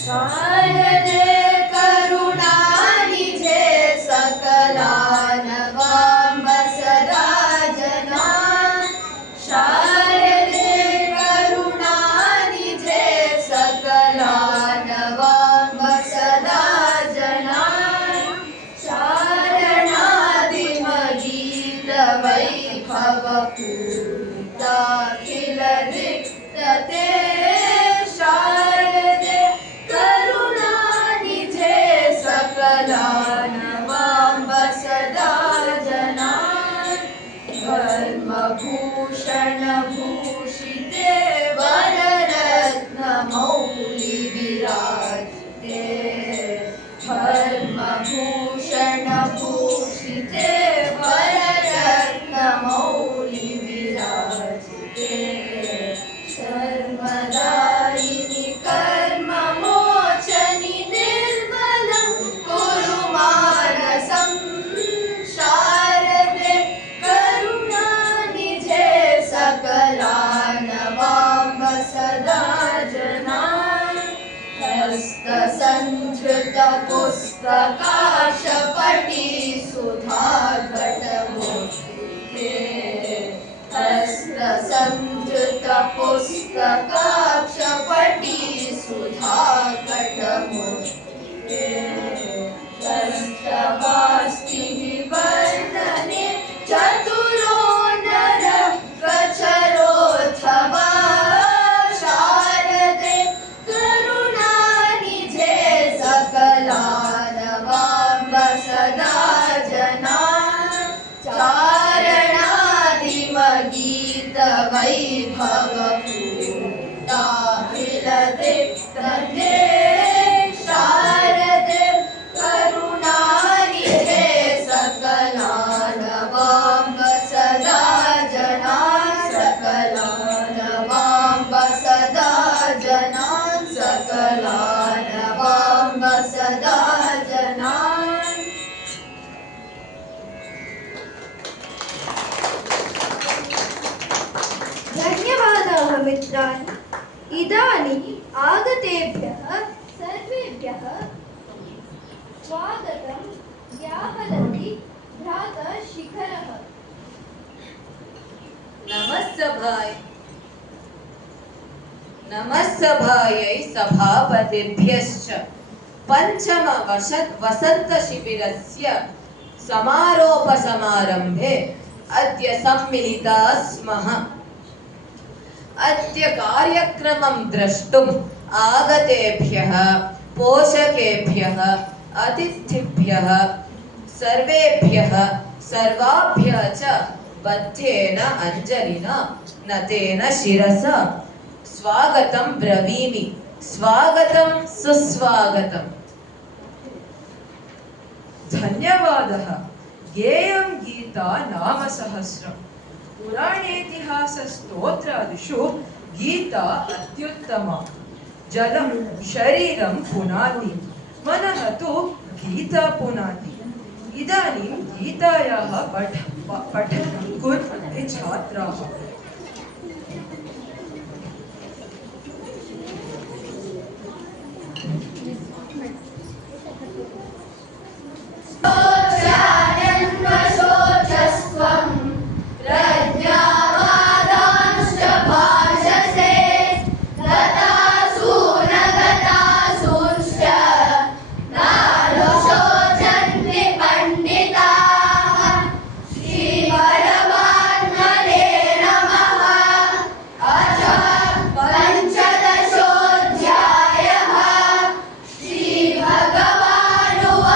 शारदे करुणानिधे सकलानवाम्ब सदा जना। शारदे करुणानिधे सकलानवाम्ब सदा जना। शारणादिमगीतवैभवपूरिताखिलदिक्तते। शारदे करुणानिधे सकलानवाम्ब सदा जना। धर्मभूषणभूषिते वररत्नमौलिविराजिते। धर्मभूषणभूषिते वररत्नमौलिविराजिते। सर्वदायिनि कर्ममोचनि निर्मलं कुरु मानसं। शारदे करुणानिधे सकलानवाम्ब सदा जना। हस्तसञ्धृतपुस्तकाशपटी सुधाघटमूर्तिते। हस्तसञ्धृतपुस्तकाक्षपटी सुधाघटमूर्तिते। दष्टवास्तिविवर्धने चतुरो नरः प्रचरोऽथवा। शारदे करुणानिधे सकलानवाम्ब सदा जना। चारणादिमगीतवैभवपूरिताखिलदिक्तते। शारदे करुणानिधे सकलानवाम्ब सदा जना। सकलानवाम्ब सदा जना। सकलानवाम्ब सदा जना। धन्यवादाः मित्राणि। इदानीम् आगतेभ्यः सर्वेभ्यः स्वागतं ज्ञापयति भ्राता शिखरः। नमस्सभायै सभापतिभ्यश्च पञ्चम वसन्तशिबिरस्य समारोपसमारम्भे अद्य सम्मिलिताः स्मः। अद्य कार्यक्रमं द्रष्टुम् आगतेभ्यः पोषकेभ्यः अतिथिभ्यः सर्वेभ्यः सर्वाभ्यः च बद्धेन अञ्जलिना नतेन शिरसा स्वागतं ब्रवीमि। स्वागतं सुस्वागतम्। धन्यवादः। गेयं गीता नाम सहस्रम्। पुराणेतिहासस्तोत्रादिषु गीता अत्युत्तमा। जलं शरीरं पुनाति, मनः तु गीता पुनाति। इदानीं गीतायाः पठनं कुर्वन्ति छात्राः। पंचदशोऽध्यायः श्रीभगवानुवाच।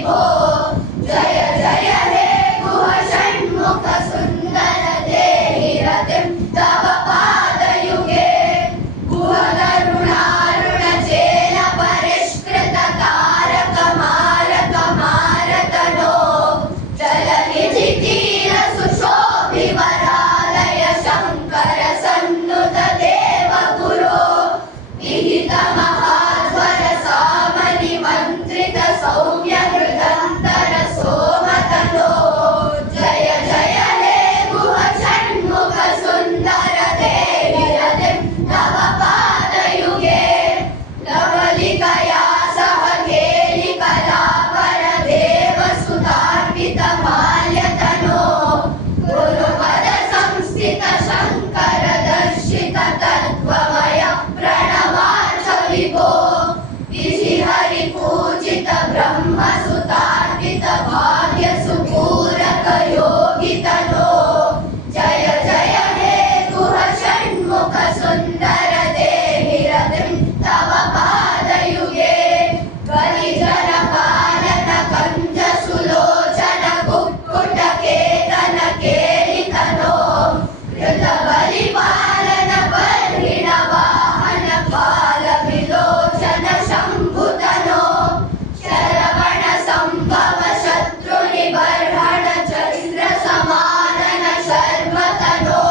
विभो जय जय हे गुह षण्मुख सुन्दर देहि रतिं तव पादयुगे गुह करुणारुणचेल परिष्कृत तारक मारक मारतनो जलनिधि तीर सुशोभिवरालय शङ्कर सन्नुत देव गुरो विहित महाध्वर सामनि मन्त्रित सौम्य हृदन्तर सोमतनो जय जय हे गुह षण्मुख सुन्दर देहि रतिं तव पादयुगे लवलिकया सह केलिकलापर देव सुतार्पित माल्यतनो गुरुपद संस्थित शङ्कर दर्शित तत्त्वमय प्रणवार्थ विभो विधिहरि पूजित ब्रह्म सुतार्पित भाग्य सुपूरक योगितनो जय जय हे गुह षण्मुख सुन्दर देहि रतिं तव पादयुगे कलिजन पालन कञ्ज सुलोचन कुक्कुट केतन केलितनो कृत बलिपालन बर्हिण वाहन पाल विलोचन शम्भुतनो शरवण सम्भव शत्रु निबर्हण चन्द्र समानन शर्वतनो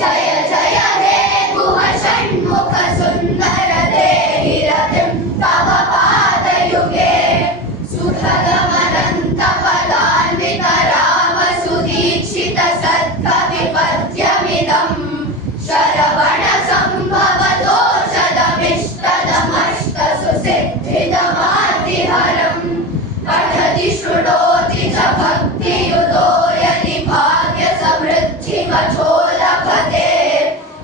जय जय हे गुह षण्मुख सुन्दर देहि रतिं तव पादयुगे सुखदमनन्त पदान्वित राम सुदीक्षित सत्कविपद्यमिदम् शरवण सम्भवतोषदमिष्टदमष्ट सुसिद्धिदमादिहरम् पठति शृणोति च भक्तियुतो यदि भाग्य समृद्धिमथो लभते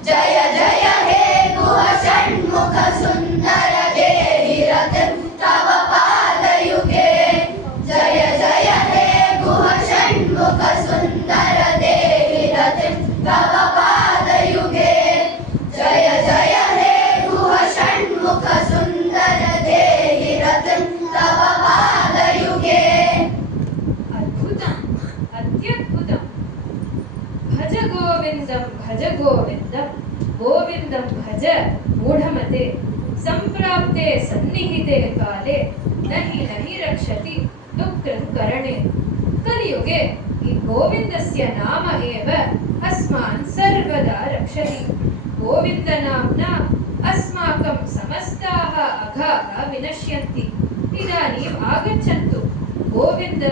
जय जय हे गुह षण्मुख सुन्दर देहि रतिं तव पादयुगे जय जय हे गुह षण्मुख सुन्दर देहि रतिं तव पादयुगे जय जय हे गुह षण्मुख सुन्दर देहि रतिं तव पादयुगे अद्भुतम् अत्यद्भुतम् भज गोविन्दं गोविन्दं भज मूढमते सम्प्राप्ते सन्निहिते काले नहि नहि रक्षति दुःखकरणे कलियुगे हि गोविन्दस्य नाम एव अस्मान् सर्वदा रक्षति गोविन्दनाम्ना अस्माकं समस्ताः अघाः विनश्यन्ति इदानीम् आगच्छन्तु गोविन्द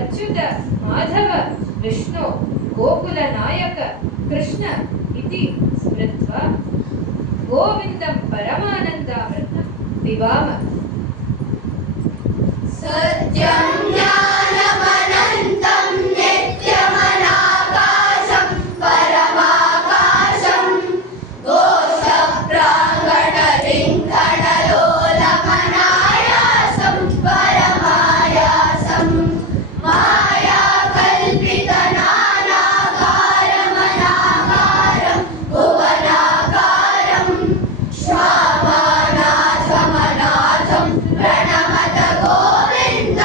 अच्युत माधव विष्णु गोकुलनायक कृष्ण इति स्मृत्वा गोविन्दं परमानन्दामृतं पिबाम सत्यं ज्ञानमनन्तं नित्यमनाकाशं परमाकाशं दोषप्राङ्गणरिङ्गणलोलमनायासं परमायासं मायाकल्पितनानाकारमनाकारं भुवनाकारं श्यामानाथमनाथं प्रणमत गोविन्द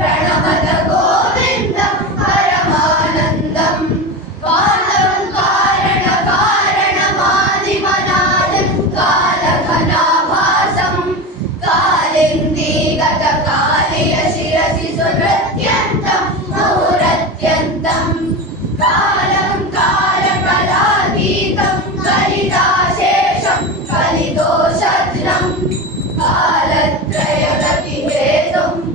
प्रणमत गोविन्दं परमानन्दम् कालं कारणकारणमादिमनादिं कालघनाभासं कालिन्दीगतकालिय शिरसि सुनृत्यन्तं मुहुरत्यन्तं कालं कालकलातीतं कलिताशेषं कलिदोषघ्नं कालत्रयगतिहेतुं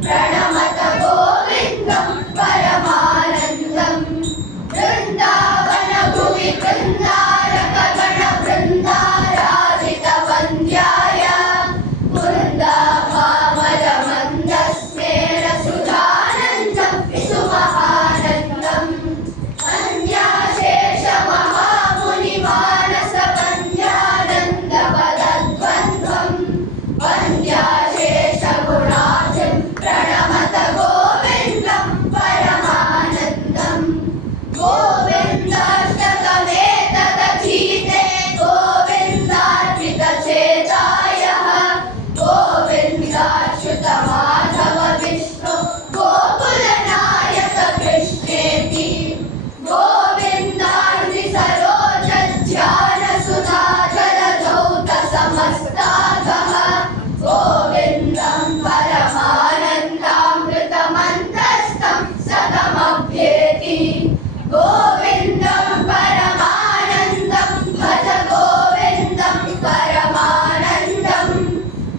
प्रणमत गोविन्दं परमानन्दम् वृन्दावनभुवि वृन्दारकगणवृन्दाराजितवन्द्याय वृन्दाभामलमन्दस्मेरसुधानन्दं सुमहानन्दम् वन्द्याशेषमहामुनिमानसवन्द्यानन्दपदद्वन्द्वम् वन्द्याशेषगुणार्थिं प्रणमत गोविन्दं परमानन्दम् गोविन्दाष्टकमेतदधीते गोविन्दार्पितचेतायः गोविन्दाच्युतमाधव विष्णु गोकुलनायक कृष्णेति गोविन्दार्पिसरोजध्यानसुधाजलधौतसमस्ताघः गोविन्दं परमानन्दामृतमन्तस्थं सतमभ्येति गोविन्दं परमानन्दं भज गोविन्दं परमानन्दं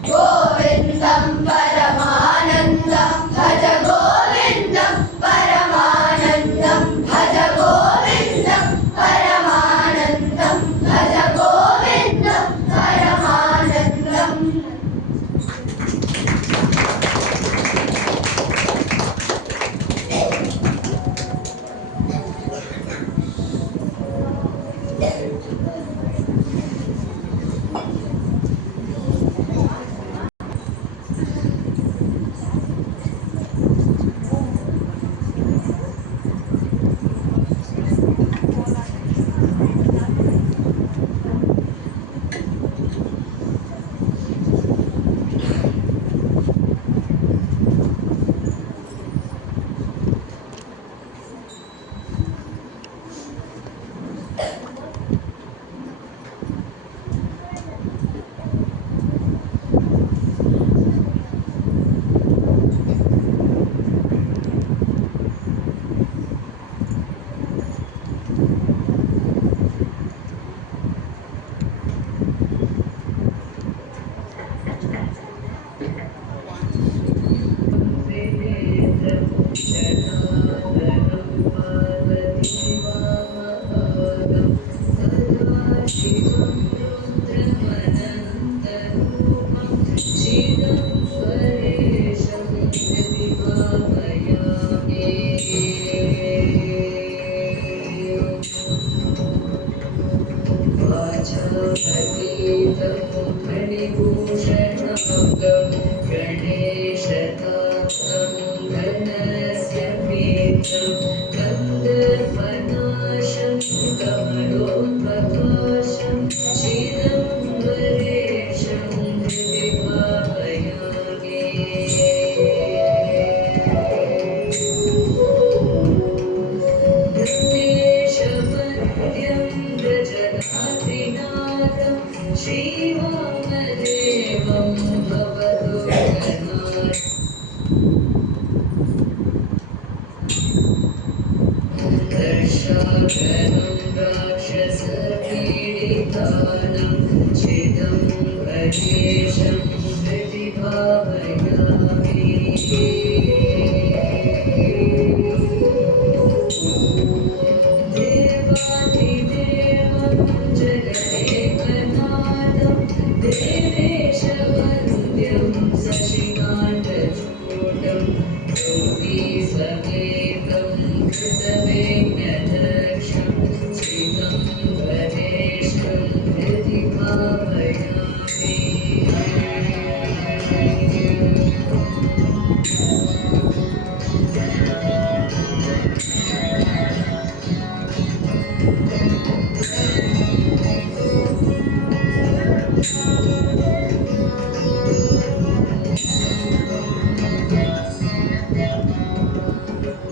गोविन्दं परमानन्दं भज गोविन्दं परमानन्दं भज गोविन्दं परमानन्दं भज गोविन्दं परमानन्दम्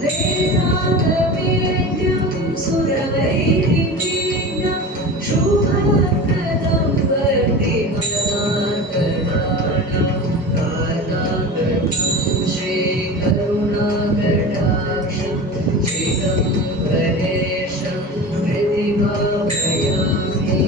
वेदान्तवेद्यं सुरवैरिणीनं शुभप्रदं वर्तिमनान्तराणां कालागतं श्रीकरुणाकटाक्षं श्रीगम्भरेशं प्रतिभावयामि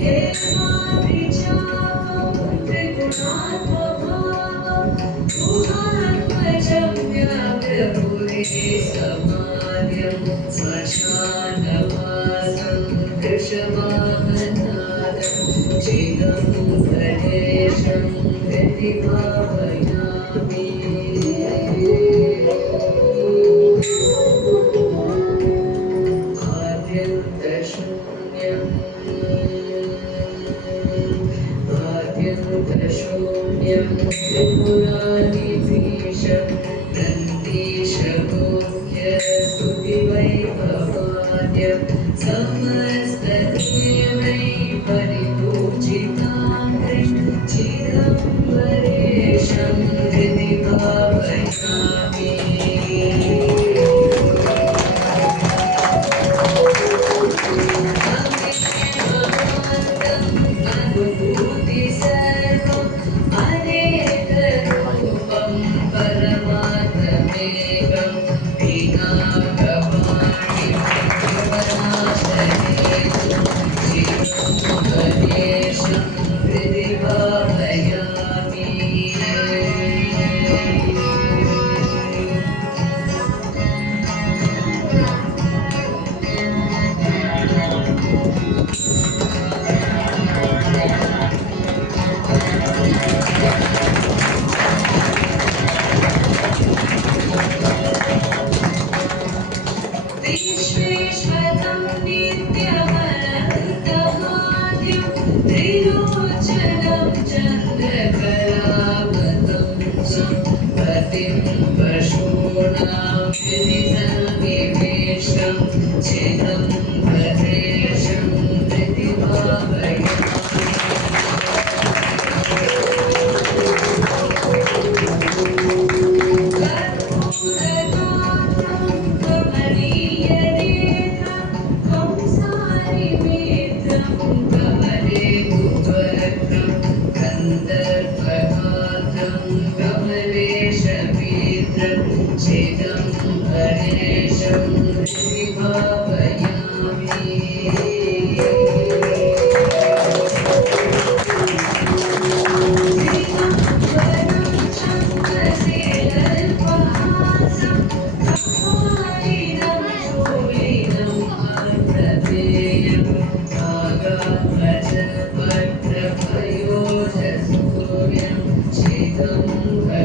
हे मातृचापं त्रिगुणात्मभावं गुहात्मजं व्याघ्रपुरे समाद्यं श्मशानवासं कृशवाहनादं चिदम्बरेशं प्रतिभावयामि आद्यन्तशून्यम् आद्यन्तशून्यं त्रिपुरादिधीशं नन्दीशगोप्यस्तुतिवैभवाद्यं समस्तदेवै परिपूजिताङ्घ्रिं चिदम्बरेशं हृदि भावयामि अनुभूति सर्वम् अनेकरूपं परमात्मेकं विनाकपाणि भुवनाशयेतु चिदम्बरेशं हृदि भावयामि विश्वेश्वरं नित्यमनन्तमाद्यं त्रिलोचनं चन्द्रकलावतंसं पतिं पशूनां हृदि सन्निवेशं चिदम्बरेशं हृदि भावयामि कर्पूरगात्रं कमनीयनेत्रं कंसारिनेत्रं कमलेन्दुवर्णं गन्धर्वगात्रं कमलेशमित्रं चिदम्बरेशं हृदि भावयामि दिगम्बरं चन्द्रसेनल्पहासं कपालिनं शूलिनं आर्द्रतेयं नागात्मजपत्रपयोधसूर्यं चिदम्बरेशं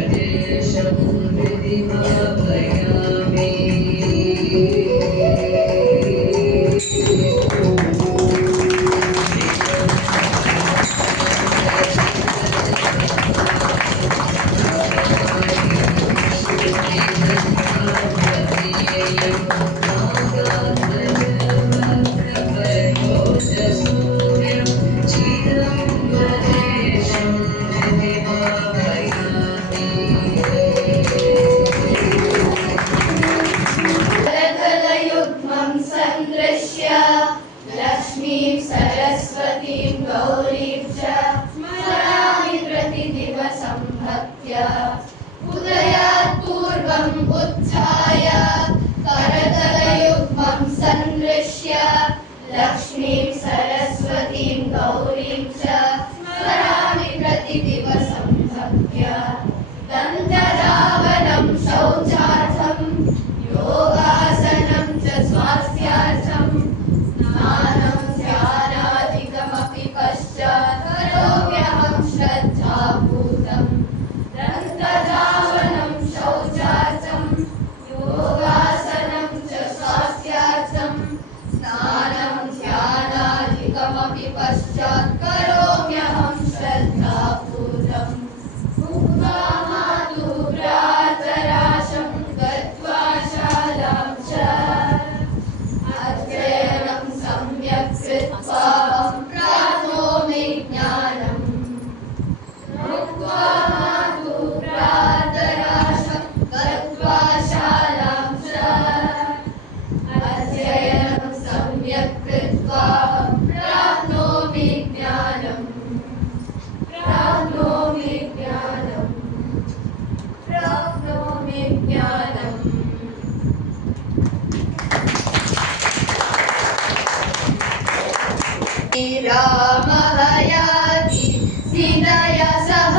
रामः याति सीतया सह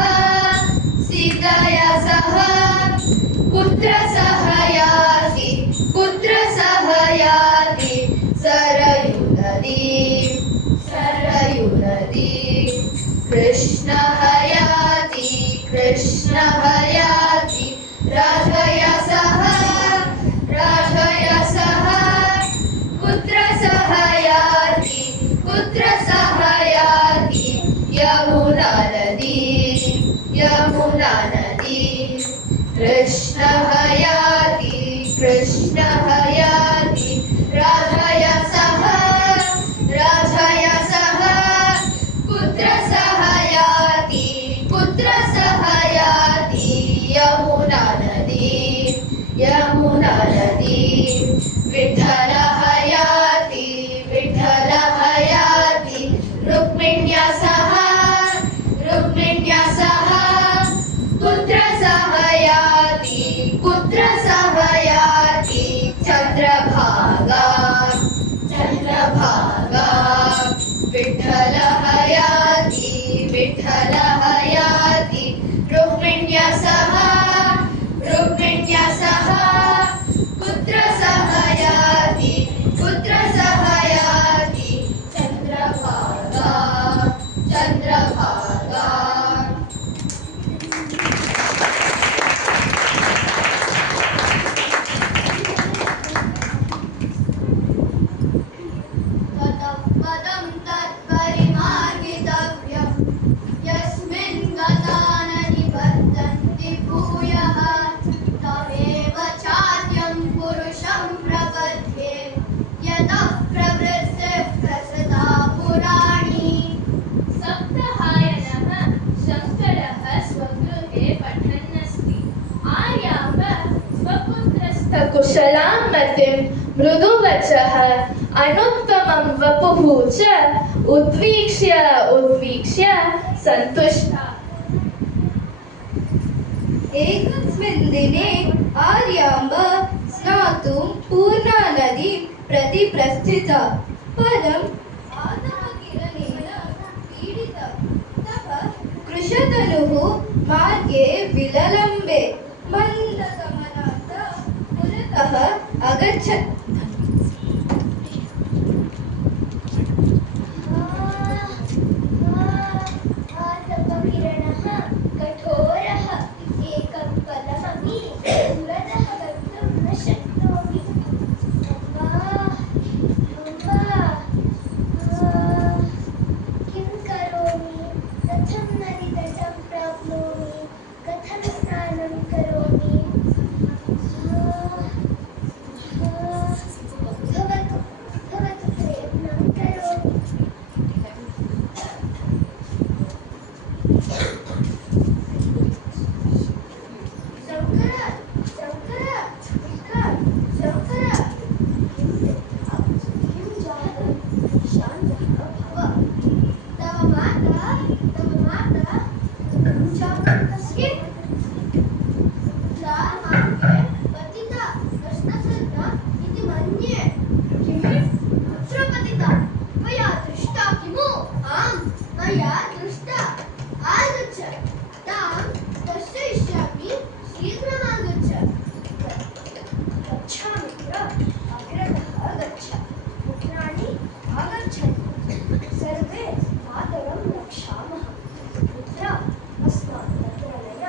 कुत्र सह याति सरयू नदी कृष्णः याति राधया सह कुत्र सह याति यमुना नदी कृष्णः याति राधया सह कुत्र सह याति यमुना नदी विठ्ठलः याति रुक्मिण्या सह कुत्र सह याति चन्द्रभागा विठ्ठलः याति रुक्मिण्या सह कुत्र सह याति चन्द्रभागा तत्पदं तत्परिमार्गितव्यं यस्मिन् गता न निवर्तन्ति भूयः तमेव चाद्यं पुरुषं प्रपद्ये यतः प्रवृत्तिः प्रसृता पुराणी। सप्ताहायनः शङ्करः स्वगृहे पठन्नस्ति। आर्याम्ब स्वपुत्रस्थकुशलां मतिं मृदुवचः अनुत्तमं वपुः च उद्वीक्ष्य सन्तुष्टा। एकस्मिन् दिने आर्याम्ब स्नातुं पूर्णा नदीं प्रति प्रस्थिता। परम् आतपकिरणेन पीडिता। तव कृशतनुः मार्गे विललम्बे मन्दगमनात् पुरतः अगच्छत्। आतपकिरणः कठोरः एकं पदमपि पुरतः गन्तुं न शक्नोमि। किं करोमि? कथं नदीतटं प्राप्नोमि? कथं स्नानं करोमि? भवतु प्रयत्नं करोमि। सर्वे मातरं रक्षामः। पुत्र अस्मान् तत्र नय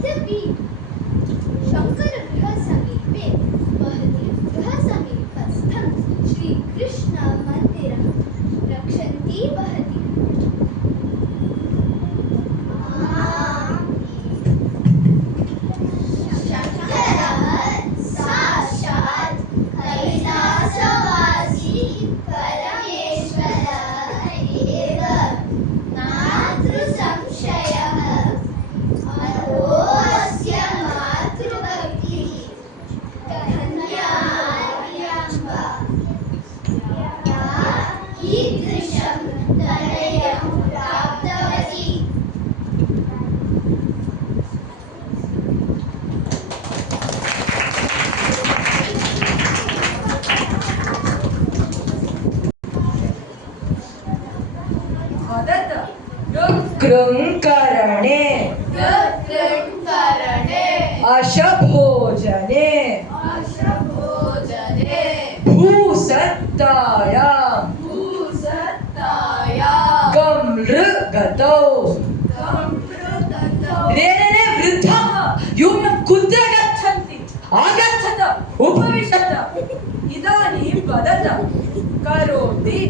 यद्यपि शङ्करगृहसमीपे महति गृहसमीपस्थं श्रीकृष्णमन्दिरं रक्षन्ती वहति। शङ्करः साक्षात् कैलासवासी परमेश्वरः एव, नात्र संशयः। अहोऽस्य मातृभक्तिः धन्यार्याम्बा, या ईदृशं तनयं प्राप्तवती। वदत कृङ्करणे अशभोजने भूसत्तायां गमृगतौ। रे वृद्धः यूयं कुत्र गच्छन्ति? आगच्छत, उपविशत। इदानीं वदत करोति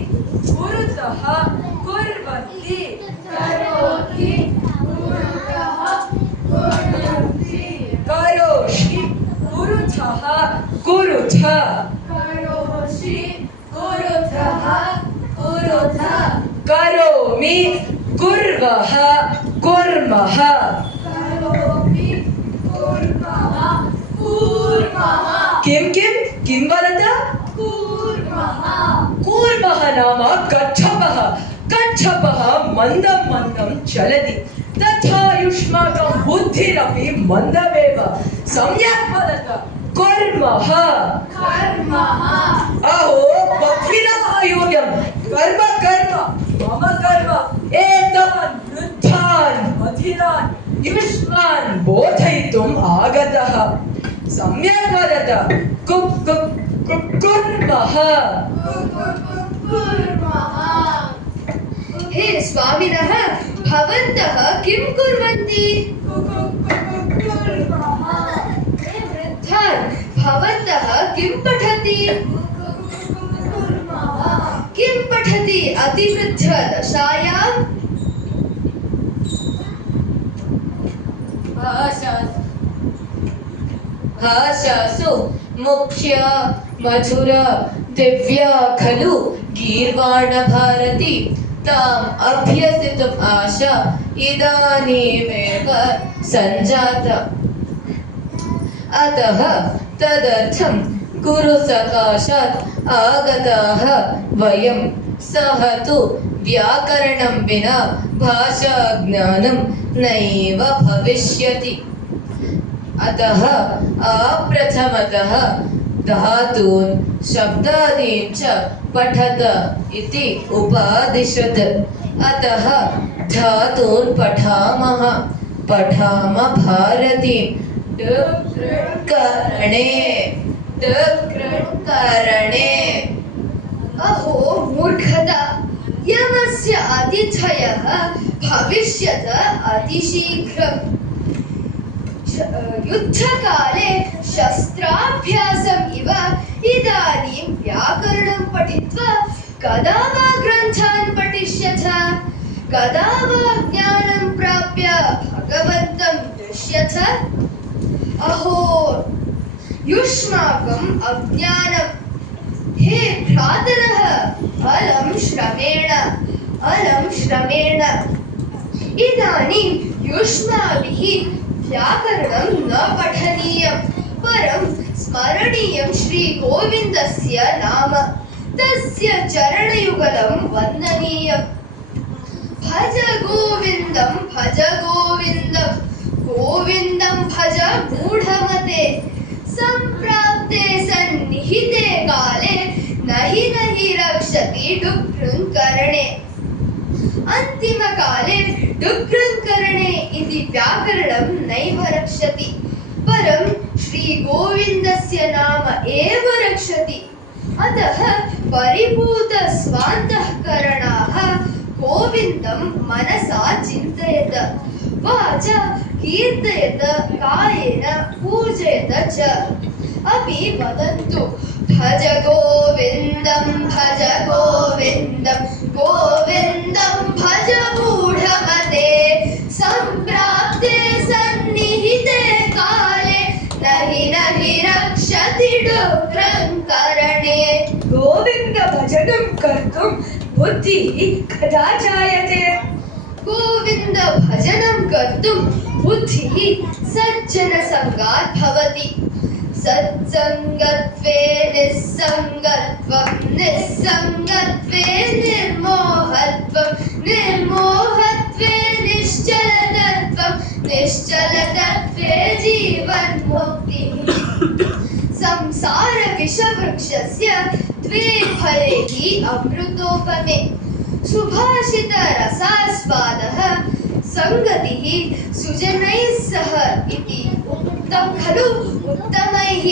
कुरुतः कुर्वन्ति करोति कुरुतः कुर्वन्ति करोषि कुरुतः कुरुथ करोषि कुरुतः कुरुथ करोमि कुर्वः कुर्मः करोमि कुर्मः कुर्मः। किं किं किं वदत? कूर्मः नाम गच्छपः। गच्छपः मन्दं मन्दं चलति, तथा युष्माकं बुद्धिरपि मन्दमेव। सम्यक् वदत कुर्मः कर्मः। अहो बह्विनः यूयं कर्म कर्म मम कर्म। एतान् वृद्धान् बधिरान् युष्मान् बोधयितुम् आगतः। सम्यक् वदत कुर्मः। हे स्वामिनः, भवन्तः किं कुर्वन्ति? हे वृद्धान्, भवन्तः किं पठति? किं पठति अतिवृद्धदशायाम्? भाषासु मुख्य मधुर दिव्या खलु गीर्वाणभारती। ताम् अभ्यसितुम् आशा इदानीमेव सञ्जाता। अतः तदर्थं गुरुसकाशात् आगताः वयं। सः तु व्याकरणं विना भाषाज्ञानं नैव भविष्यति। अतः अप्रथमतः धातून् शब्दादीन् च पठत इति उपादिशत्। अतः धातून् पठामः पठाम भारतीं करणे करणे। अहो मूर्खता, यमस्य अतिथयः भविष्यत अतिशीघ्रम्। युद्धकाले शस्त्राभ्यासम् इव इदानीं व्याकरणं पठित्वा कदा वा ग्रन्थान् पठिष्यथ? कदा वा ज्ञानं प्राप्य भगवन्तं दृश्यथ? अहो युष्माकम् अज्ञानम्। हे भ्रातरः, अलं श्रमेण इदानीं युष्माभिः व्याकरणं न पठनीयं, परं स्मरणीयं श्रीगोविन्दस्य नाम। तस्य चरणयुगलं वन्दनीयम्। भज गोविन्दं गोविन्दं भज मूढमते। सम्प्राप्ते सन्निहिते काले नहि रक्षति डुक्कृङ्करणे। अन्तिमकाले डुक्कृङ्करणे इति व्याकरणं नैव रक्षति, परं श्रीगोविन्दस्य नाम एव रक्षति। अतः परिपूतस्वान्तःकरणाः गोविन्दं मनसा चिन्तयेत। वाचा कीर्तयत कायेन पूजयत च अपि वदन्तु भज गोविन्दं गोविन्दं भज मूढमते सम्प्राप्ते सन्निहिते काले नहि रक्षति डुक्रं करणे गोविन्द भजनं कर्तुं बुद्धिः कदा जायते गोविन्द भजनं कर्तुं बुद्धिः सज्जनसङ्गात् भवति सत्सङ्गत्वे निस्सङ्गत्वे निर्मोहत्वे निश्चलतत्वे जीवन्मुक्तिः संसार विषवृक्षस्य द्वे फले हि अमृतोपमे सुभाषित रसास्वादः संगतिः सुजनैः सह इति उक्तं खलु उत्तमैः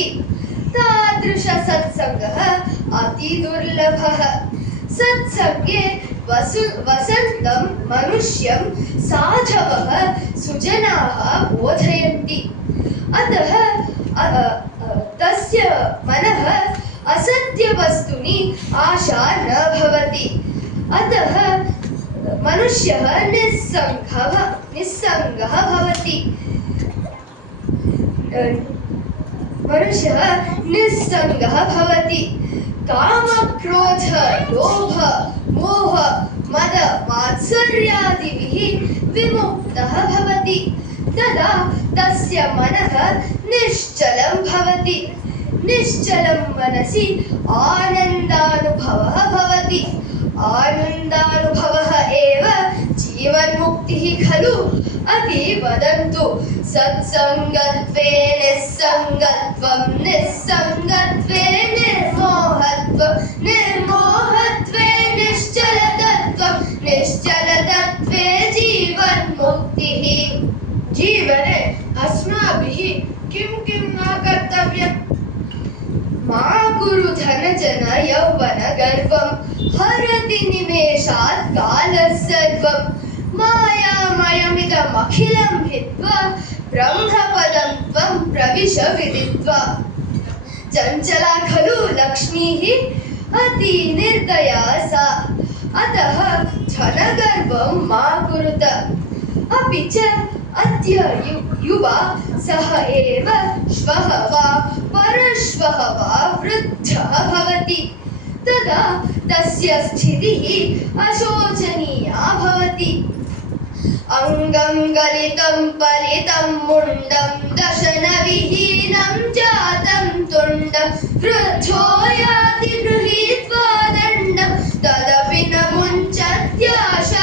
तादृश सत्सङ्गः अति दुर्लभः सत्सङ्गे वसन्तं मनुष्यं साधवः सुजनाः बोधयन्ति अतः तस्य मनः असत्यवस्तुनि आशा न भवति अतः मनुष्यः निस्सङ्गः भवति काम क्रोध लोभ मोह मद मात्सर्यादिभिः विमुक्तः भवति तदा तस्य मनः निश्चलं भवति निश्चलं मनसि आनन्दानुभवः भवति आनन्दानुभवः एव जीवन्मुक्तिः खलु अपि वदन्तु सत्सङ्गत्वे निस्सङ्गत्वे निर्मोहत्वे निश्चलतत्वे जीवन्मुक्तिः जीवने अस्माभिः किं न कर्तव्यम् मा कुरु धनजन यौवन गर्वं हरति निमेषात् कालः सर्वं मायामयमिदमखिलं हित्वा ब्रह्मपदं त्वं प्रविश विदित्वा चञ्चला खलु लक्ष्मीः अति निर्दया सा अतः धनगर्वं मा कुरुत अपि च अद्य युवा सः एव श्वः वा परश्वः वा वृद्धः भवति तदा तस्य स्थितिः अशोचनीया भवति अङ्गं गलितं पलितं मुण्डं दशनविहीनं जातं तुण्डं वृद्धो याति गृहीत्वा दण्डं तदपि न मुञ्चत्याशापिण्डम्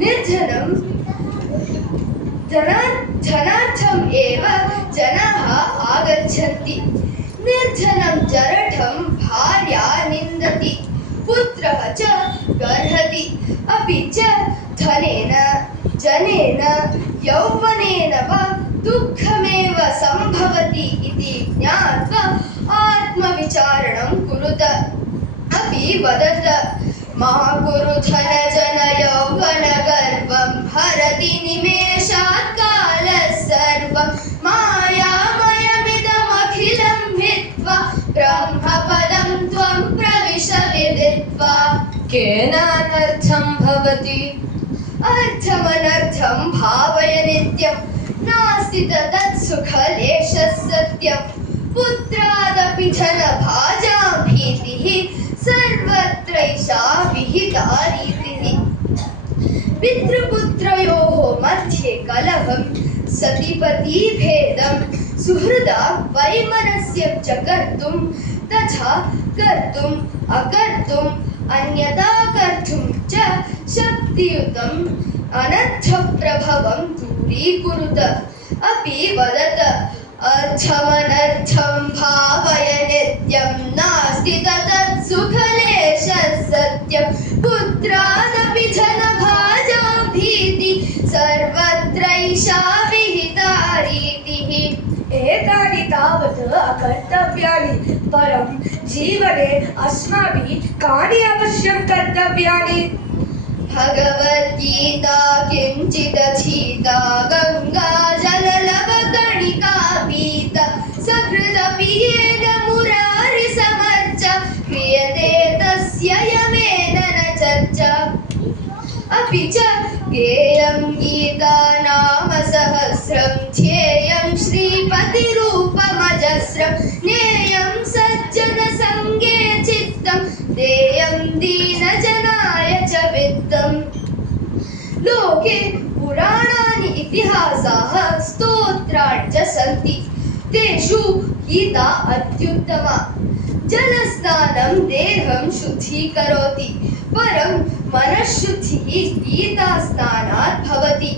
निर्धनं धनार्थम् एव जनाः आगच्छन्ति निर्धनं जरठं भार्या निन्दति पुत्रः च गर्हति अपि च धनेन जनेन यौवनेन वा दुःखमेव सम्भवति इति ज्ञात्वा आत्मविचारणं कुरुत अपि वदत मा कुरु धनजन यौवन गर्वं हरति निमेषात् कालः सर्वं मायामयमिदमखिलं हित्वा ब्रह्मपदं त्वं प्रविश विदित्वा केनानर्थं भवति अर्थमनर्थं भावय नित्यं नास्ति तत्सुखलेशः सत्यं पुत्रादपि धनभाजां भीतिः सर्वत्रैषा विहिता रीतिः पितृपुत्रयोः मध्ये कलहं सतिपतिभेदं सुहृदा वैमनस्यं च कर्तुं तथा कर्तुम् अकर्तुम् अन्यथा कर्तुं च शक्तियुतम् अनर्थप्रभवं दूरीकुरुत अपि वदत अर्थमनर्थं भावय नित्यं नास्ति तत् सुखलेशः सत्यं पुत्रादपि धनभाजां भीति सर्वत्रैषा विहिता रीतिः एतानि तावत् अकर्तव्यानि परं जीवने अस्माभिः कानि अवश्यं कर्तव्यानि भगवद्गीता किञ्चिदधीता गङ्गा जललवकणिका पीता सकृदपि येन मुरारिसमर्चा क्रियते तस्य यमेन न चर्चा अपि च गेयं गीता नाम सहस्रं ध्येयं श्रीपतिरूपमजस्रं ज्ञेयं सज्जनसङ्गे चित्तं देयं दीनजनाय च वित्तम् लोके पुराणानि इतिहासाः स्तोत्राणि च सन्ति तेषु गीता अत्युत्तमा जलस्नानं देहं शुद्धीकरोति परं मनःशुद्धिः गीतास्नानात् भवति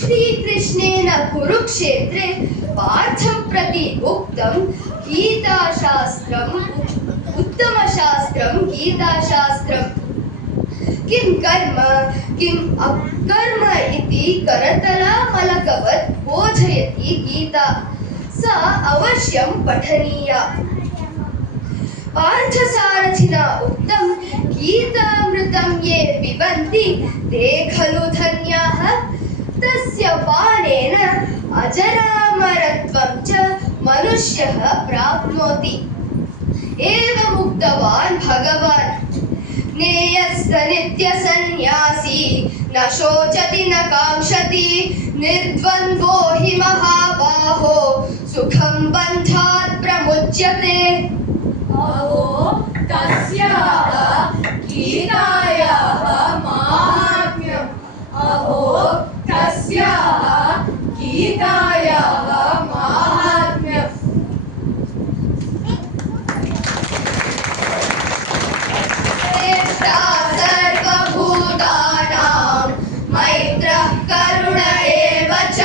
श्रीकृष्णेन कुरुक्षेत्रे पार्थं प्रति उक्तं गीताशास्त्रम् उत्तमशास्त्रं गीताशास्त्रम् किं कर्म किम् अकर्म इति करतलामलकवत् बोधयति गीता सा अवश्यं पठनीया पार्थसारथिना उक्तं गीतामृतं ये पिबन्ति ते खलु धन्याः तस्य पानेन अजरामरत्वं च मनुष्यः प्राप्नोति एवमुक्तवान् भगवान् ज्ञेयस्य नित्यसन्न्यासी न शोचति न काङ्क्षति निर्द्वन्द्वो हि महाबाहो सुखं बन्धात् प्रमुच्यते अहो तस्याः गीतायाः माहात्म्यम् अहो तस्याः गीतायाः माहात्म्यम् सर्वभूतानां मैत्रः करुण एव च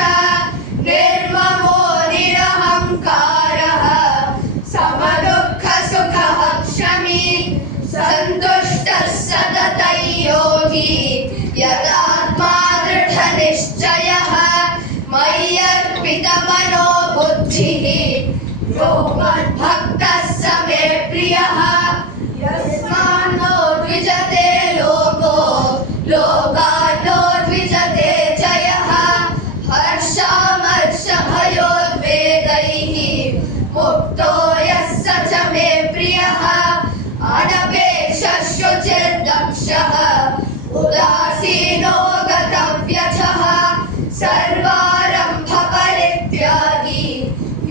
निर्ममो निरहङ्कारः समदुःखसुखः क्षमी सन्तुष्टः सततं योगी यदात्मा दृढनिश्चयः मय्यर्पितमनो बुद्धिः यो मद्भक्तः स मे प्रियः यस्मान्नो द्विजते लोको लोकान्नो द्विजते च यः हर्षामर्षभयोद्वेगैः मुक्तो यः स च मे प्रियः अनपेक्षः शुचिर्दक्षः उदासीनो गतव्यथः सर्वारम्भपरित्यागी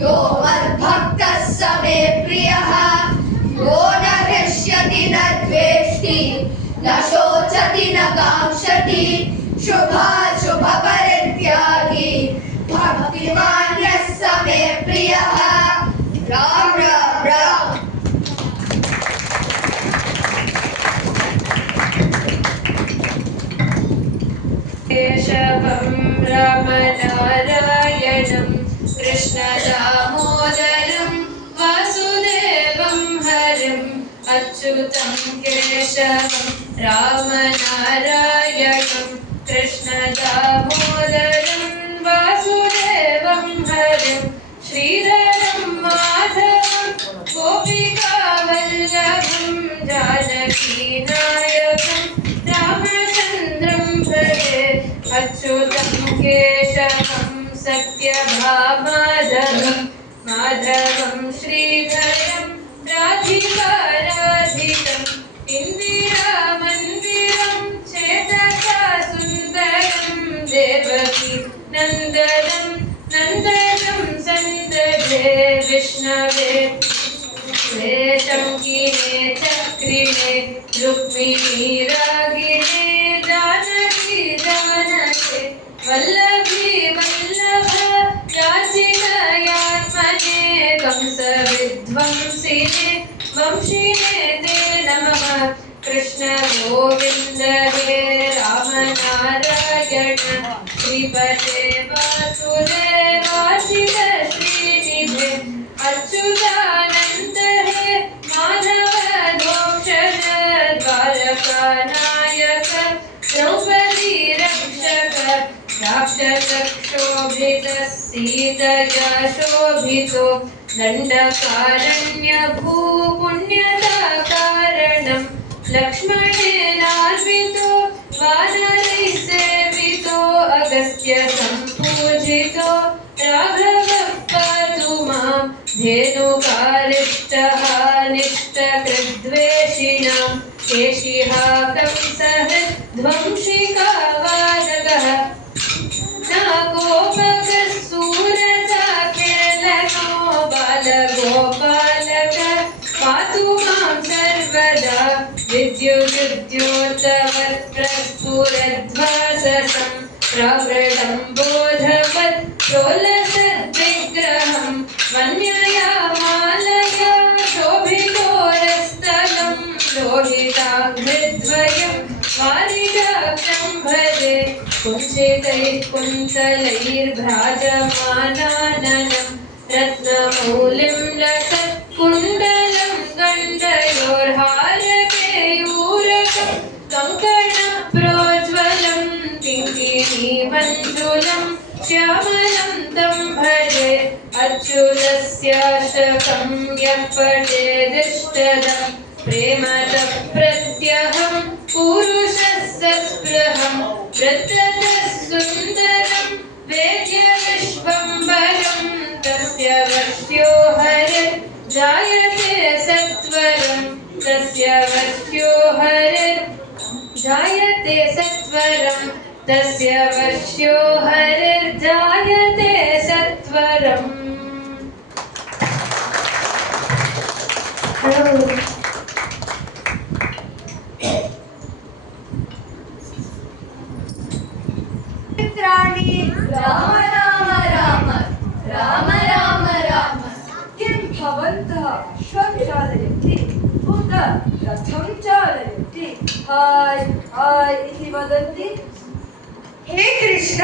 यो मद्भक्तः स मे प्रियः यो न हृष्यति न द्वेष्टि न शोचति न काङ्क्षति शुभाशुभपरित्यागी भक्तिमान् यः स मे प्रियः राम राम राम केशवं रामनारायणं कृष्णदामोदरं वासुदेवं हरिम् अच्युतं केशवं रामनारायणं कृष्णदामोदरं वासुदेवं हरिं श्रीधरं माधवं गोपिकावल्लभं जानकीनायकं रामचन्द्रं भजे अच्युतं केशवं सत्यभामाधवं माधवं श्रीधरं राधिकाराधितं इन्दिरामन्दिरं चेतसा सुन्दरं देवकी नन्दनं नन्दनं सन्दधे विष्णवे शङ्किने चक्रिणे रुक्मिणी रागिणे जानकी जानके वल्लभी वल्लभ याचिकयात्मने कंसविध्वंसिने वंशिने ते नमः कृष्ण गोविन्द हे रामनारायण श्रीपते वासुदेवासित श्रीनिधे अच्युतानन्द हे माधव दोक्षज द्वारकानायक द्रौपदी रक्षक राक्षसक्षोभित सीतया शोभितो दण्डकारण्यभूपुण्यदा कारणं लक्ष्मणेनार्पितो वानरैः सेवितो अगस्त्य सम्पूजितो राघवः पातु मां धेनुकारिष्टः निष्टकृद्वेषिणां केशिः कंसः ध्वंसिकावादकः नागोपकसूरजाकेलनो बालगोपालक पातु मां सर्वदा विद्युद्योतवत्प्रस्फुरद्भाससं प्रवृतं बोधवत् प्रोलसद्विग्रहं वन्यया मालया शोभितोरस्थलं लोहिताग्निद्वयं वारिजाक्षं भजे कुञ्चितैः कुन्तलैर्भ्राजमानाननं रत्नमौलिं लसत्कुण्डलं गण्डयोर्हारकेयूरकं कङ्कणप्रोज्ज्वलं किङ्किणीमञ्जुलं श्यामलं तं भजे अच्युतस्याशकं यः पठेदिष्टदं प्रेमतः प्रत्यहं पुरुषस्सस्पृहं वृत्ततः सुन्दरं वेद्य विश्वम्भरं तस्य वश्यो हरिर्जायते सत्वरं तस्य वश्यो हरिर्जायते सत्वरं तस्य वश्यो हरिर्जायते सत्वरम्. मित्राणि राम राम राम राम राम राम किं भवन्तः श्वं चालयन्ति उत रथं चालयन्ति हाय हाय इति वदन्ति? हे कृष्ण,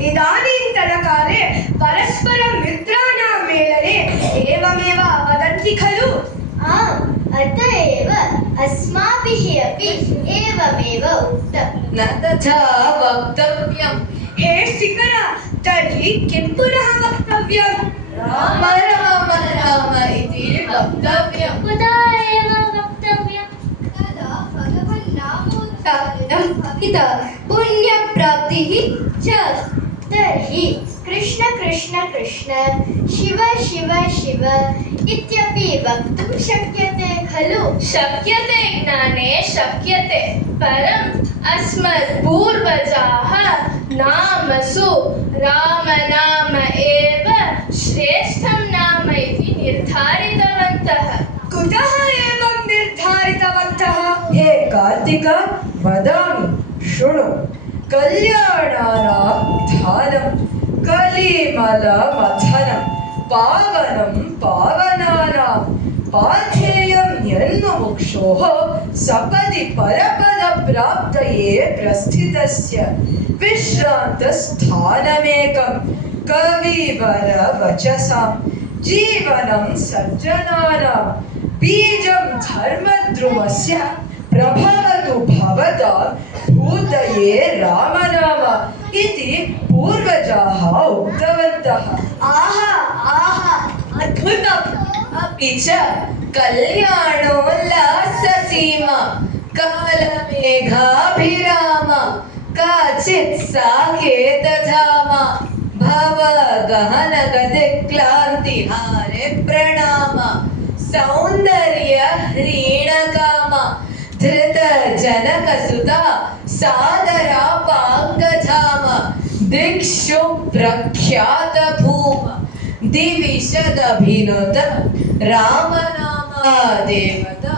इदानीन्तनकाले परस्परं मित्राणां मेलने एवमेव वदन्ति खलु? आम्, अत एव अस्माभिः अपि एवमेव उक्तम्. न तथा वक्तव्यम्। हे शिखर, तर्हि किं पुनः वक्तव्यम्? राम राम राम इति वक्तव्यम्। कुतः एव वक्तव्यम्? तदा भगवन्नामोच्चारणं भविता पुण्यप्राप्तिः च। तर्हि कृष्ण कृष्ण कृष्ण शिव शिव शिव इत्यपि वक्तुं शक्यते खलु? शक्यते ज्ञाने शक्यते, परम् अस्मत्पूर्वजाः नामसु राम नाम एव श्रेष्ठं नाम इति निर्धारितवन्तः। कुतः एवं निर्धारितवन्तः? हे कार्तिक, वदामि शृणु। कल्याणानां धानं कलिमलमथनं पावनं पावनानां पाथेयं यन्मुमुक्षोः सपदि परपदप्राप्तये प्रस्थितस्य विश्रान्तस्थानमेकं कविवरवचसां जीवनं सज्जनानां बीजं धर्मद्रुमस्य प्रभवतु भवतां भूतये रामनाम इति पूर्वजाः उक्तवन्तः। आहा आहा, अद्भुतम्! अपि च कल्याणोल्लाससीमा कालमेघाभिराम काचित् साकेतधाम भव गहनगतिक्लान्तिहारे प्रणाम सौन्दर्य ह्रीणकाम धृतजनकसुता सादरापाङ्गधाम दिक्षु प्रख्यात भूम दिविशदभिनुत रामनामादेवता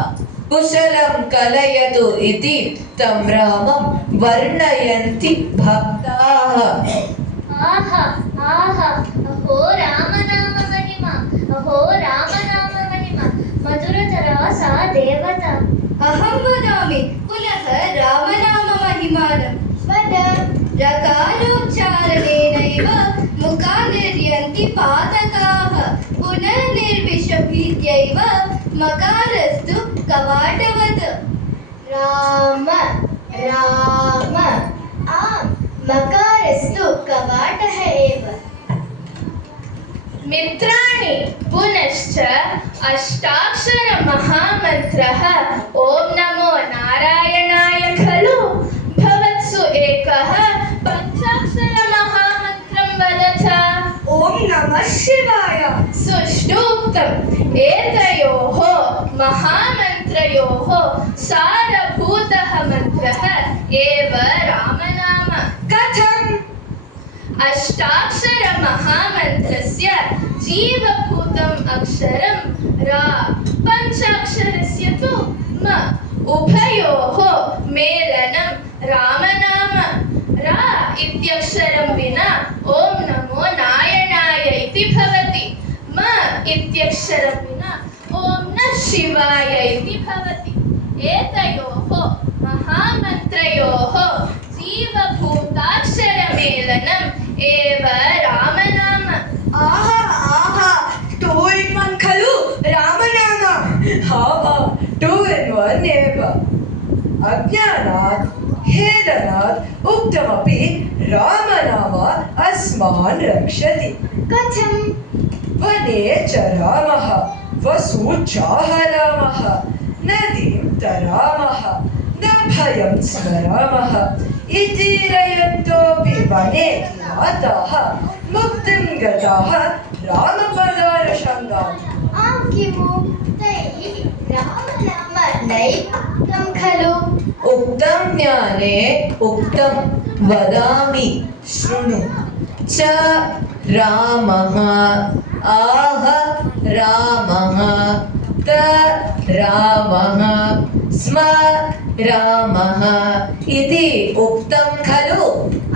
कुशलं कलयतु इति तं रामं वर्णयन्ति भक्ताः। आहा आहा, अहो रामनाम महिमा, अहो रामनाम महिमा, मधुरतरा सा देवता. अहं वदामि पुनः रामनाम महिमानं। वद. रकालोच्चारणेनैव मुखानिर्यन्ति पातकाः पुनः निर्विषभीत्यैव मकारस्तु कवाटवत्. राम राम, आम्, मकारस्तु कवाटः एव. मित्राणि, पुनश्च अष्टाक्षरमहामन्त्रः ॐ नमो नारायणाय खलु? भवत् उक्तम् एतयोः महामन्त्रयोः सारभूतः मन्त्रः एव रामनाम। कथम्? अष्टाक्षरमहामन्त्रस्य जीवभूतम् अक्षरं रा, पञ्चाक्षरस्य तु म, उभयोः मेलनं रामनाम। रा इत्यक्षरं विना ॐ नमो नारायणाय इति भवति। म इत्यक्षरं विना ॐ नमः शिवाय इति भवति। एतयोः महामन्त्रयोः जीवभूताक्षरमेलनम् एव रामनाम। आहा आहा, 2 in 1 खलु रामनाम। हा हा, 2 in 1 एव। अज्ञानात् हेदनात् उक्तमपि रामनाम अस्मान् रक्षति। कथम्? वने चरामः, वसूचाहरामः, नदीं तरामः, न भयं स्मरामः इति रयन्तोऽपि वने किराताः मुक्तिं गताः रामपदानुषङ्गात्। आं किमु तैः रामनाम नैवं खलु? उक्तं ज्ञाने उक्तं वदामि शृणु च रामः आह रामः त रामः स्म रामः इति उक्तं खलु?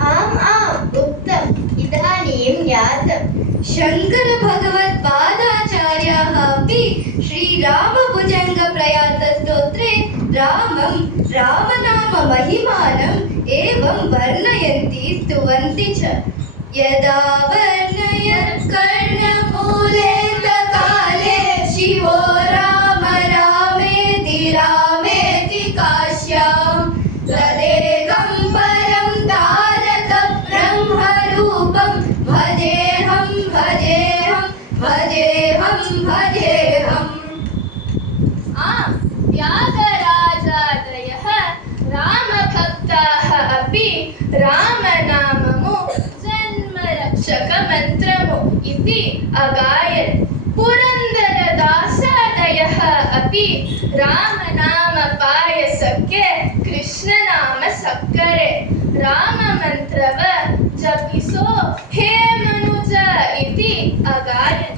आम् आम् उक्तम्, इदानीं ज्ञातम्। शङ्कर भगवत्पादाचार्याः अपि श्रीरामभुजङ्गप्रयातस्तोत्रे रामं रामनाम महिमानम् एवं वर्णयन्ति स्तुवन्ति च। यदा वर्णयत् कर्णमूलेऽन्तकाले शिवो राम रामेति रामेति काश्यां तदेकं परं तारकब्रह्मरूपं भजेऽहं भजेऽहं भजेऽहं भजेऽहम्। त्यागराजादयः रामभक्ताः अपि रामनाममु जन्मरक्षकमन्त्रमु इति अगायन्। पुरन्दरदासादयः अपि रामनामपायसಕ್ಕೆ ಕೃಷ್ಣನಾಮ ಸಕ್ಕರೆ ರಾಮಮಂತ್ರವ ಜಪಿಸೋ ಹೇ ಮನುಜ ಇತಿ ಅಗಾಯನ್।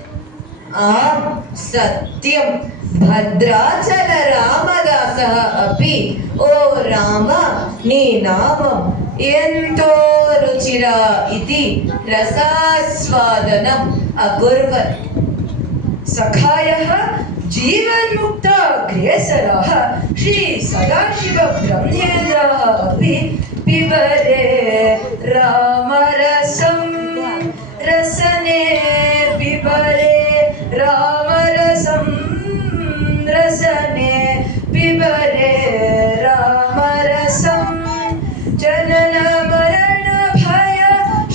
आं सत्यं भद्राचल रामदासः अपि ओ राम नी नामं एन्तो रुचिरा इति रसास्वादनम् अकुर्वन्। सखायः जीवन्मुक्ता अग्रेसराः श्री सदाशिव ब्रह्मेन्द्राः अपि पिबरे रामरसं रसने पिबरे रामरसं रसने पिबरे रामरसं जनन मरण भय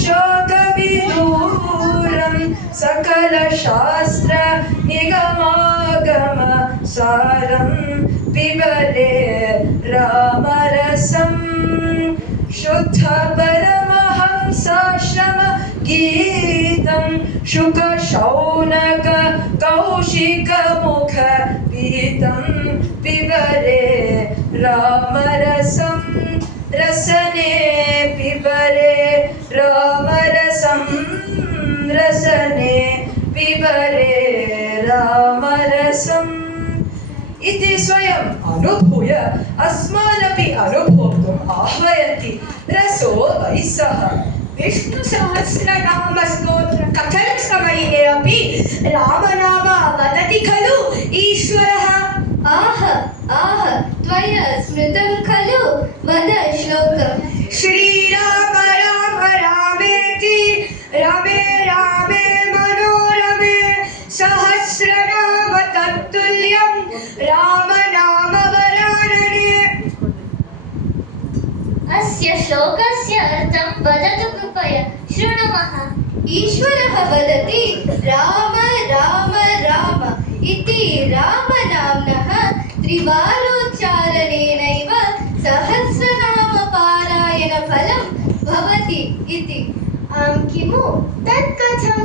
शोक विदूरं सकल शास्त्र निगमागम सारं पिबरे रामरसं शुद्ध परमहंसाश्रम गीतं शुक शौनक कौशिक मुख पीतं पिबरे रामरसं रसने पिबरे रामरसं रसने पिबरे रामरसम् इति स्वयं अनुभूय अस्मानपि अनुभोक्तुम् आह्वयन्ति रसो वै सः। विष्णु सहस्रनाम स्तोत्र कथन समये अपि रामनाम वदति खलु ईश्वरः। आह आह त्वया स्मृतं खलु वद श्लोकम्। श्रीराम राम रामेति रमे रामे मनोरमे सहस्रनाम तत्तुल्यं रामनाम वरानने। अस्य श्लोकस्य अर्थं वदतु कृपया, शृणुमः। ईश्वरः वदति राम राम राम इति रामनाम्नः त्रिवारोच्चारणेनैव सहस्रनामपारायणफलं भवति इति। आं किमु तत् कथम्?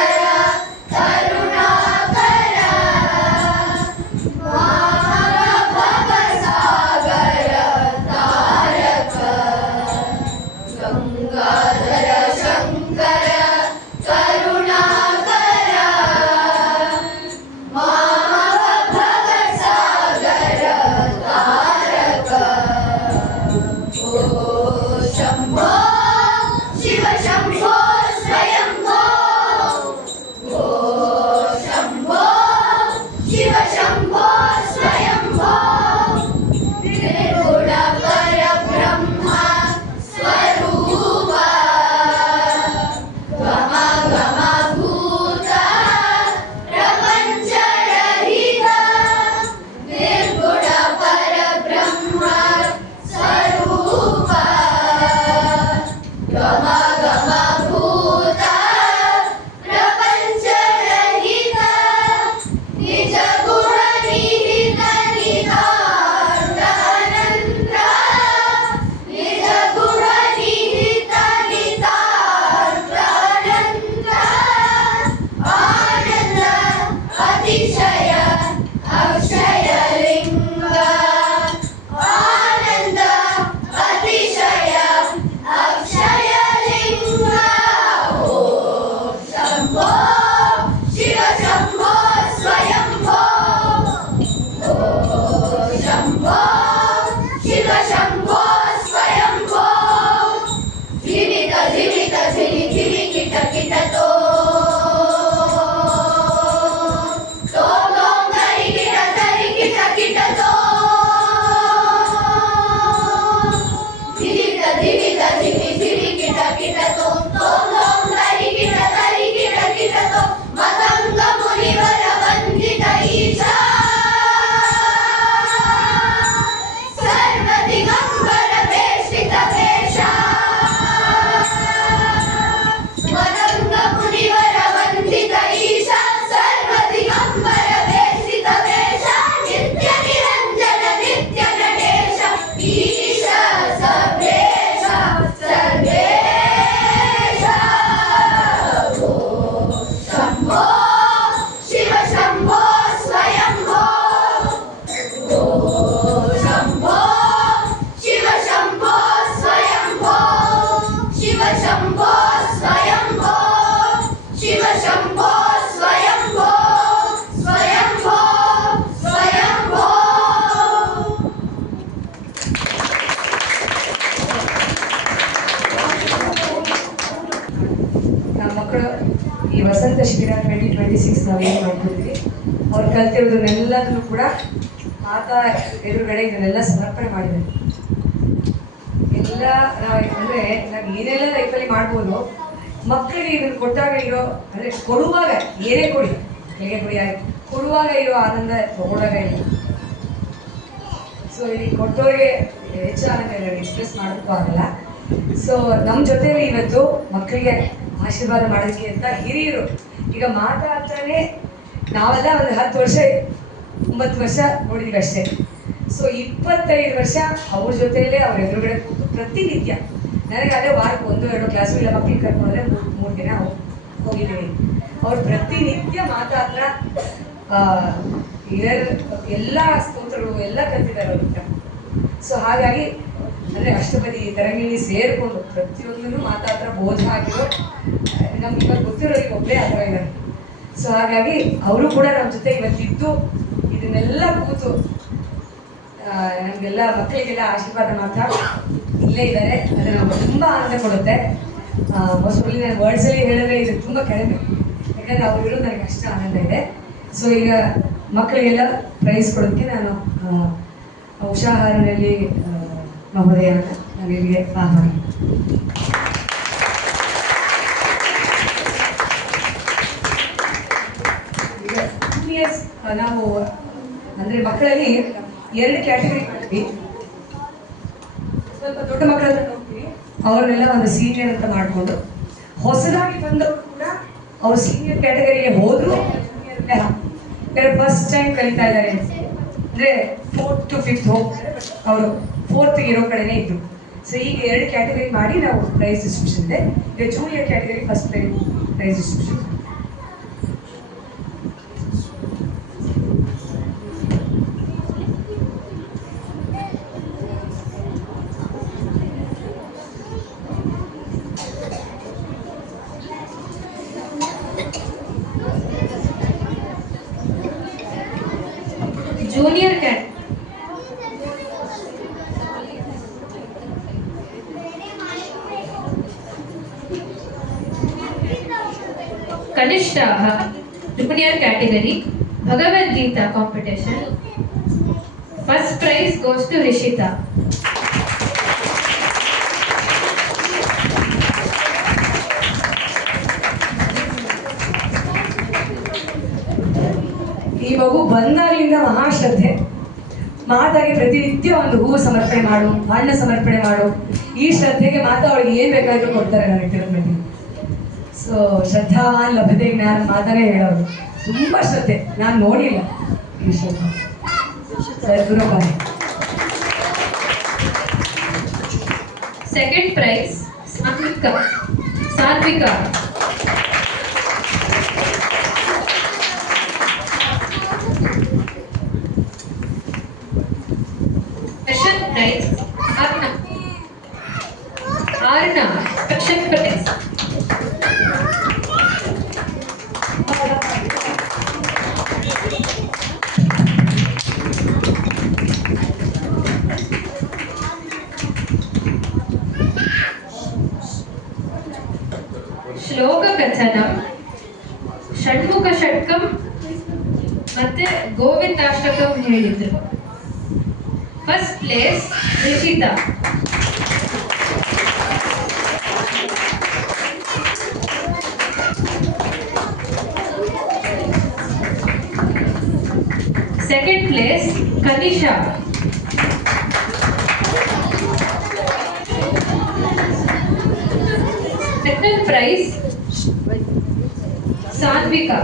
ಮಕ್ಕಳು ಈ ವಸಂತ ಶಿಬಿರ 2026 ನಾವೇನು ಮಾಡ್ತಿದ್ವಿ, ಅವ್ರು ಕಲ್ತಿರೋದನ್ನೆಲ್ಲದನ್ನು ಕೂಡ ಮಾತಾ ಎದುರುಗಡೆ ಇದನ್ನೆಲ್ಲ ಸಮರ್ಪಣೆ ಮಾಡಿದ್ದಾರೆ. ಎಲ್ಲ ನಾವು ಅಂದರೆ ನಾವು ಏನೆಲ್ಲ ಲೈಫಲ್ಲಿ ಮಾಡ್ಬೋದು, ಮಕ್ಕಳಿಗೆ ಇದನ್ನು ಕೊಟ್ಟಾಗ ಇರೋ ಅಂದರೆ ಕೊಡುವಾಗ ಏನೇ ಕೊಡಿ, ಹೇಗೆ ಕೊಡಿ ಕೊಡುವಾಗ ಇರೋ ಆನಂದ ತಗೊಳ್ಳಾಗ ಇಲ್ಲ. ಸೊ ಇಲ್ಲಿ ಕೊಟ್ಟೋರಿಗೆ ಹೆಚ್ಚು ಆನಂದ ಇಲ್ಲ, ಎಕ್ಸ್ಪ್ರೆಸ್ ಮಾಡೋಕ್ಕೂ ಆಗಲ್ಲ. ಸೊ ನಮ್ಮ ಜೊತೆಯಲ್ಲಿ ಇವತ್ತು ಮಕ್ಕಳಿಗೆ ಆಶೀರ್ವಾದ ಮಾಡೋದಕ್ಕೆ ಅಂತ ಹಿರಿಯರು, ಈಗ ಮಾತಾಡ್ತಾನೆ ನಾವೆಲ್ಲ ಒಂದು 10 ವರ್ಷ 9 ವರ್ಷ ನೋಡಿದೀವಿ ಅಷ್ಟೇ. ಸೊ 25 ವರ್ಷ ಅವ್ರ ಜೊತೆಯಲ್ಲೇ ಅವ್ರ ಎದುರುಗಡೆ ಕೂತು ಪ್ರತಿನಿತ್ಯ ನನಗೆ ಅದೇ ವಾರಕ್ಕೆ 1-2 ಕ್ಲಾಸು ಇಲ್ಲ, ಮಕ್ಕಳಿಗೆ ಕರ್ಕೊಂಡ್ರೆ 3 ದಿನ ಹೋಗಿದ್ದೀವಿ. ಅವ್ರು ಪ್ರತಿನಿತ್ಯ ಮಾತಾಡ್ತಾ ಎಲ್ಲ ಸ್ತೋತ್ರಗಳು ಎಲ್ಲ ಕಲ್ತಿದ್ದಾರೆ ಅವ್ರಿಂದ. ಸೊ ಹಾಗಾಗಿ ಅಂದರೆ ಅಷ್ಟಪದಿ ತರಂಗಿಣಿ ಸೇರಿಕೊಂಡು ಪ್ರತಿಯೊಂದನ್ನು ಮಾತಾಡ್ತಾ ಬೋಧ ಹಾಕಿರೋ ನಮ್ಗೆ ಇವಾಗ ಗೊತ್ತಿರೋರಿಗೆ ಒಬ್ಬರೇ ಆ ಥರ ಇದ್ದಾರೆ. ಸೊ ಹಾಗಾಗಿ ಅವರು ಕೂಡ ನಮ್ಮ ಜೊತೆ ಇವತ್ತಿದ್ದು ಇದನ್ನೆಲ್ಲ ಕೂತು ನಮಗೆಲ್ಲ ಮಕ್ಕಳಿಗೆಲ್ಲ ಆಶೀರ್ವಾದ ಮಾಡ್ತಾ ಇಲ್ಲೇ ಇದ್ದಾರೆ. ಅದು ನಮ್ಗೆ ತುಂಬ ಆನಂದ ಕೊಡುತ್ತೆ. ಮೋಸ್ಟ್ಲಿ ನಾನು ವರ್ಡ್ಸಲ್ಲಿ ಹೇಳಿದ್ರೆ ಇದು ತುಂಬ ಕಡಿಮೆ, ಯಾಕಂದರೆ ಅವ್ರು ಇರೋದು ನನಗೆ ಅಷ್ಟು ಆನಂದ ಇದೆ. ಸೊ ಈಗ ಮಕ್ಕಳಿಗೆಲ್ಲ ಪ್ರೈಸ್ ಕೊಡೋದಕ್ಕೆ ನಾನು ಉಷಾಹಾರನಲ್ಲಿ ಮಹೋದಯ ನಾನು ಇಲ್ಲಿಗೆ ಆಹ್ವಾನ. ಈಗ 2 years ನಾವು ಅಂದರೆ ಮಕ್ಕಳಲ್ಲಿ 2 ಕ್ಯಾಟಗರಿ ಮಾಡ್ತೀವಿ. ಸ್ವಲ್ಪ ದೊಡ್ಡ ಮಕ್ಕಳನ್ನ ನೋಡ್ತೀವಿ, ಅವ್ರನ್ನೆಲ್ಲ ಒಂದು ಸೀನಿಯರ್ ಅಂತ ಮಾಡಿಕೊಂಡು, ಹೊಸದಾಗಿ ಬಂದವರು ಕೂಡ ಅವ್ರು ಸೀನಿಯರ್ ಕ್ಯಾಟಗರಿಗೆ ಹೋದ್ರು ಫಸ್ಟ್ ಟೈಮ್ ಕಲಿತಾ ಇದ್ದಾರೆ ಅಂದರೆ 4th to 5th ಹೋಗ್ತಾರೆ, ಅವರು 4th ಇರೋ ಕಡೆನೇ ಇದ್ರು. ಸೊ ಈಗ 2 ಕ್ಯಾಟಗರಿ ಮಾಡಿ ನಾವು ಪ್ರೈಸ್ ಡಿಸ್ಟ್ರಿಬ್ಯೂಷನ್ ಇದೆ. ಈಗ junior category first price distribution. Junior cat कनिष्ठाः junior category Bhagavad Gita competition. First prize goes to Rishita. ಈ ಮಗು ಬಂದಾಗಲಿಂದ ಮಹಾಶ್ರದ್ಧೆ, ಮಾತಾಗಿ ಪ್ರತಿನಿತ್ಯ ಒಂದು ಹೂವು ಸಮರ್ಪಣೆ ಮಾಡು, ಹಣ್ಣು ಸಮರ್ಪಣೆ ಮಾಡು. ಈ ಶ್ರದ್ಧೆಗೆ ಮಾತಾ ಅವಳಿಗೆ ಏನು ಬೇಕಾದರೂ ಕೊಡ್ತಾರೆ ನನಗೆ ತಿರುಪತಿ. ಸೊ ಶ್ರದ್ಧಾವಾನ್ ಲಭತೆ ಜ್ಞಾನ ಮಾತಾನೇ ಹೇಳೋರು, ತುಂಬ ಶ್ರದ್ಧೆ. ನಾನು ನೋಡಿಲ್ಲ ಈ ಶ್ರದ್ಧೆ. ಸದ್ಗುರುಪಾಲೆ. Second prize Satvika. Special prize Aarna. Special prize ಶ್ಲೋಕ ಕಥನಂ, ಷಣ್ಮುಖ ಷಟ್ಕಂ ಮತ್ತೆ ಗೋವಿಂದಾಷ್ಟಕಂ ಹೇಳಿದ್ರು. First place Rishita. Second place Kanisha. Second prize Satvika.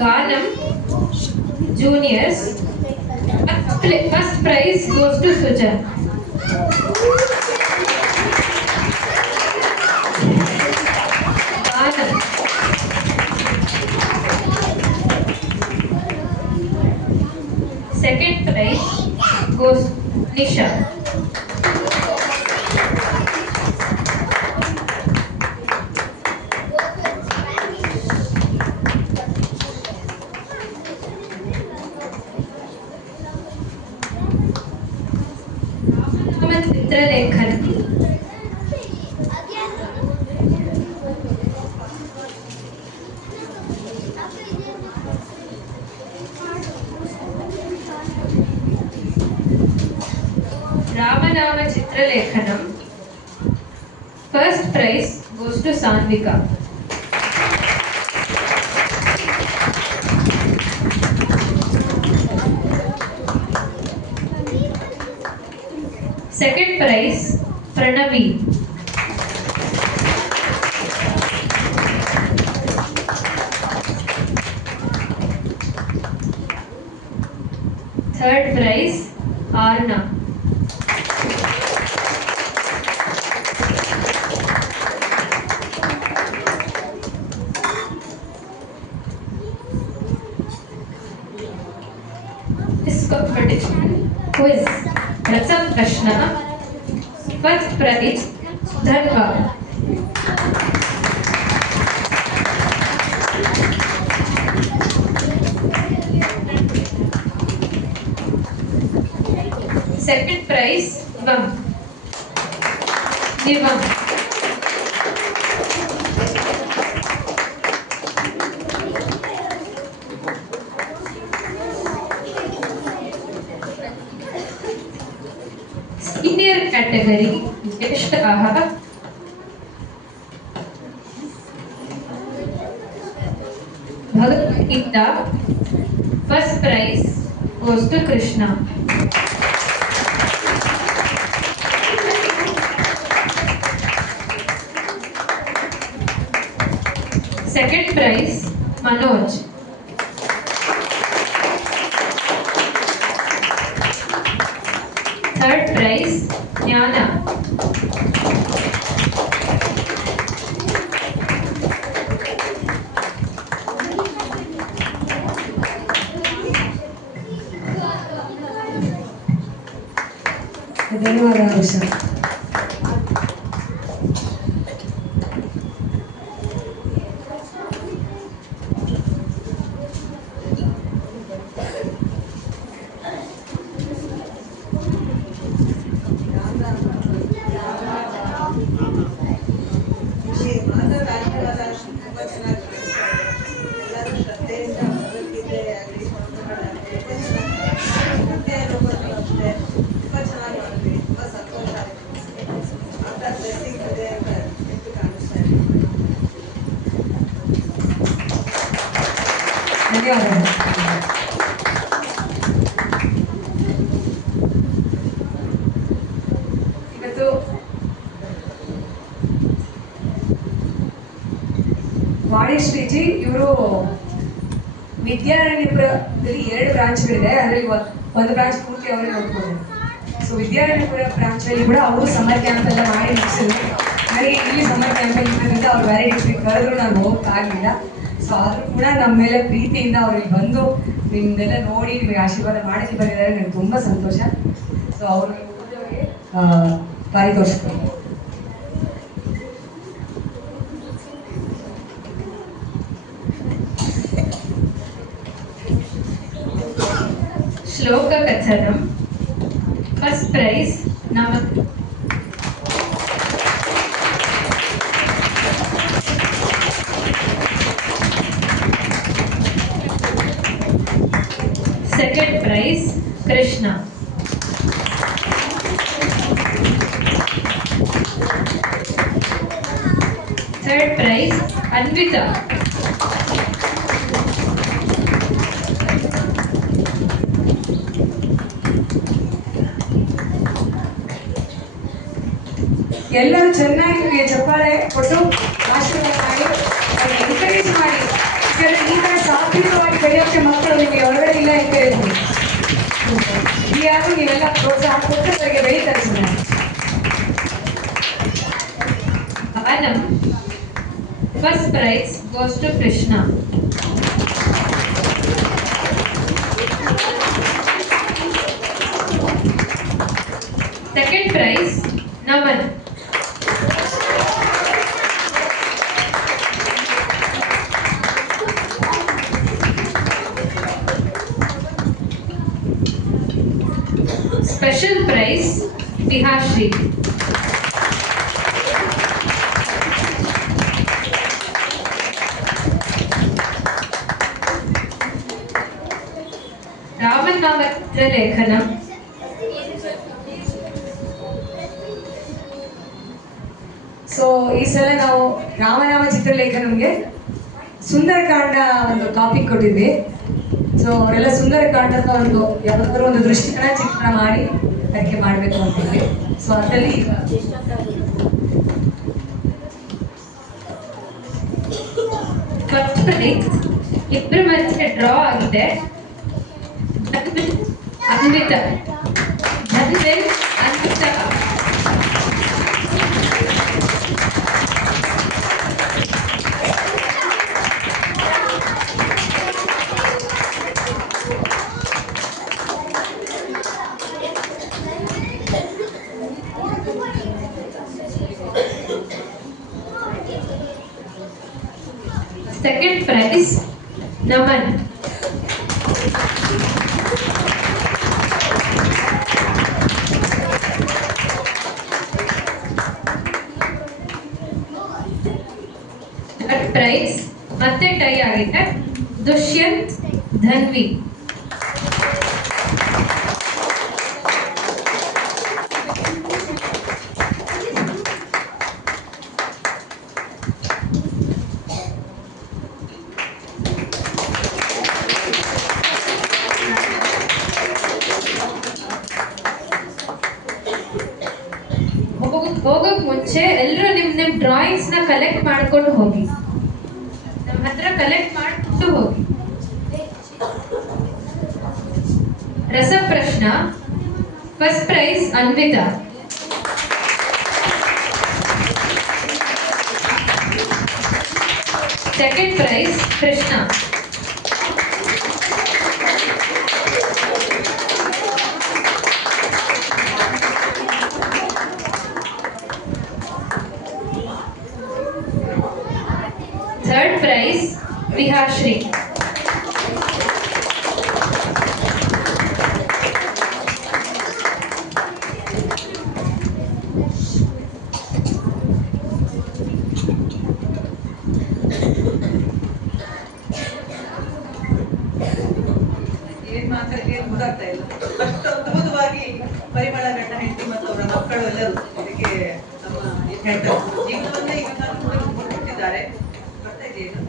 गानम juniors. First prize goes to Sujan. गानम. Second prize goes Nisha. ಚಿತ್ರಲೇಖನ. ರಾಮನಾಮ ಚಿತ್ರಲೇಖನಂ. First prize goes to Sanvika. Second prize, Pranavi. Third prize, Arna. This competition quiz. Pratham Prashna. First prize, Dharma. Second prize, Divam. Senior category, Yashtaha. Bhagavad Gita. First prize goes to Krishna. Second prize, Manoj. Third prize, Jnana. ಧನ್ಯವಾದ ಹರ್ಷ. ಧನ್ಯವಾದ. ಇವತ್ತು ವಾಣಿಶ್ರೀಜಿ ಇವರು ವಿದ್ಯಾರಣ್ಯಪುರದಲ್ಲಿ 2 ಬ್ರಾಂಚ್ಗಳಿದೆ. ಅದರಲ್ಲಿ ಒಂದು branch ಪೂರ್ತಿ ಅವರೇ ನೋಡ್ಬೋದು. So Vidyaranyapura ಬ್ರಾಂಚಲ್ಲಿ ಕೂಡ ಅವರು ಸಮ್ಮರ್ ಕ್ಯಾಂಪ್ ಎಲ್ಲ ಮಾಡಿ ಮುಗಿಸಿದ್ರು. ನನಗೆ ಇಲ್ಲಿ ಸಮ್ಮರ್ ಕ್ಯಾಂಪಲ್ಲಿ ಇರೋದ್ರಿಂದ ಅವ್ರು ಬೇರೆ ಡಿಸ್ಟ್ರಿಕ್ಟ್ ಕರೆದ್ರು, ನಾನು ಹೋಗೋಕ್ಕಾಗಲಿಲ್ಲ. ಸೊ ಆದರೂ ಕೂಡ ನಮ್ಮ ಮೇಲೆ ಪ್ರೀತಿಯಿಂದ ಅವ್ರಿಗೆ ಬಂದು ನಿಮ್ದೆಲ್ಲ ನೋಡಿ ನಿಮಗೆ ಆಶೀರ್ವಾದ ಮಾಡಿ ಬಂದಿದ್ದಾರೆ. ನನಗೆ ತುಂಬ ಸಂತೋಷ. ಸೊ ಅವ್ರಿಗೆ ಪಾರಿತೋಷಿಸ್ತೀನಿ. ಶ್ಲೋಕ ಕಥನಂ. ಫಸ್ಟ್ ಪ್ರೈಸ್ ನಮಕ್. Second prize, Krishna. Third prize, Anvita. ಎಲ್ಲರೂ ಚೆನ್ನಾಗಿ ಚಪ್ಪಾಳೆ ಕೊಟ್ಟು ಆಶೀರ್ವಾದ ಮಾಡಿ ಅವ್ರಿಗೆ ಎನ್ಕರೇಜ್ ಮಾಡಿ. ಯಾಕಂದರೆ ಈ ಥರ ಸಾತ್ವಿಕವಾಗಿ ಬೆಳೆಯೋಕ್ಕೆ ಮಕ್ಕಳು ನಿಮಗೆ ಹೊರಗಡೆ ಇಲ್ಲ ಎನ್ಕರೇಜ್ ಮಾಡಿ. ಯಾರು ನೀವೆಲ್ಲ ಪ್ರೋತ್ಸಾಹ ಕೊಟ್ಟು ಅವರಿಗೆ ಬೆಳೀತಾರೆ ಚೆನ್ನಾಗಿ. Anam. First prize goes to Krishna. Second prize, Naman. Special prize, ವಿಹಾಶ್ರೀ. ರಾಮನಾಮ ಚಿತ್ರಲೇಖನ ಸೊ ಈ ಸಲ ನಾವು ರಾಮನಾಮ ಚಿತ್ರಲೇಖನಂಗೆ ಸುಂದರಕಾಂಡ ಒಂದು ಟಾಪಿಕ್ ಕೊಟ್ಟಿದ್ವಿ. ಸೊ ಅವರೆಲ್ಲ ಸುಂದರಕಾಂಡದ ಒಂದು ಯಾವ್ದಾದ್ರು ಒಂದು ದೃಷ್ಟಿಕೋನ ಚಿತ್ರಣ ಮಾಡಿ ಅದಕ್ಕೆ ಮಾಡಬೇಕು ಅಂತಿದ್ವಿ. ಸೊ ಅದರಲ್ಲಿ ಫಸ್ಟ್ ಪ್ರೈಸ್ ಇಬ್ಬರ ಮಧ್ಯೆ ಡ್ರಾ ಆಗಿದೆ. Anvita Dhanvil Anvita. Second prize, Naman. Third prize, ಮತ್ತೆ ಟೈ ಆಗಿದೆ. ದುಷ್ಯಂತ್ ಧನ್ವಿ. ಹೋಗೋಕ್ ಮುಂಚೆ ಎಲ್ಲರೂ ನಿಮ್ ಡ್ರಾಯಿಂಗ್ಸ್ ನ ಕಲೆಕ್ಟ್ ಮಾಡ್ಕೊಂಡು ಹೋಗಿ. ನಮ್ಮ ಹತ್ರ ಕಲೆಕ್ಟ್ ಮಾಡ್ಕೊಂಡು ಹೋಗಿ. ರಸಪ್ರಶ್ನ first prize Anvita. Second prize Krishna. Third prize Vihashri. ಏನ್ ಮಾತಾಡಿ ಏನ್ ಗೊತ್ತಾಗ್ತಾ ಇಲ್ಲ. ಅಷ್ಟು ಅದ್ಭುತವಾಗಿ ಪರಿಮಳ ಗಂಡ ಹೆಂಡತಿ ಮತ್ತು ಅವರ ಮಕ್ಕಳು ಎಲ್ಲರೂ ಇದಕ್ಕೆ ನಮ್ಮ ಹೇಳ್ತಾರೆ ಜೀವನವನ್ನೇ ಈಗ ಕೊಟ್ಟಿದ್ದಾರೆ. ಬರ್ತಾ ಇದೆಯೇನು?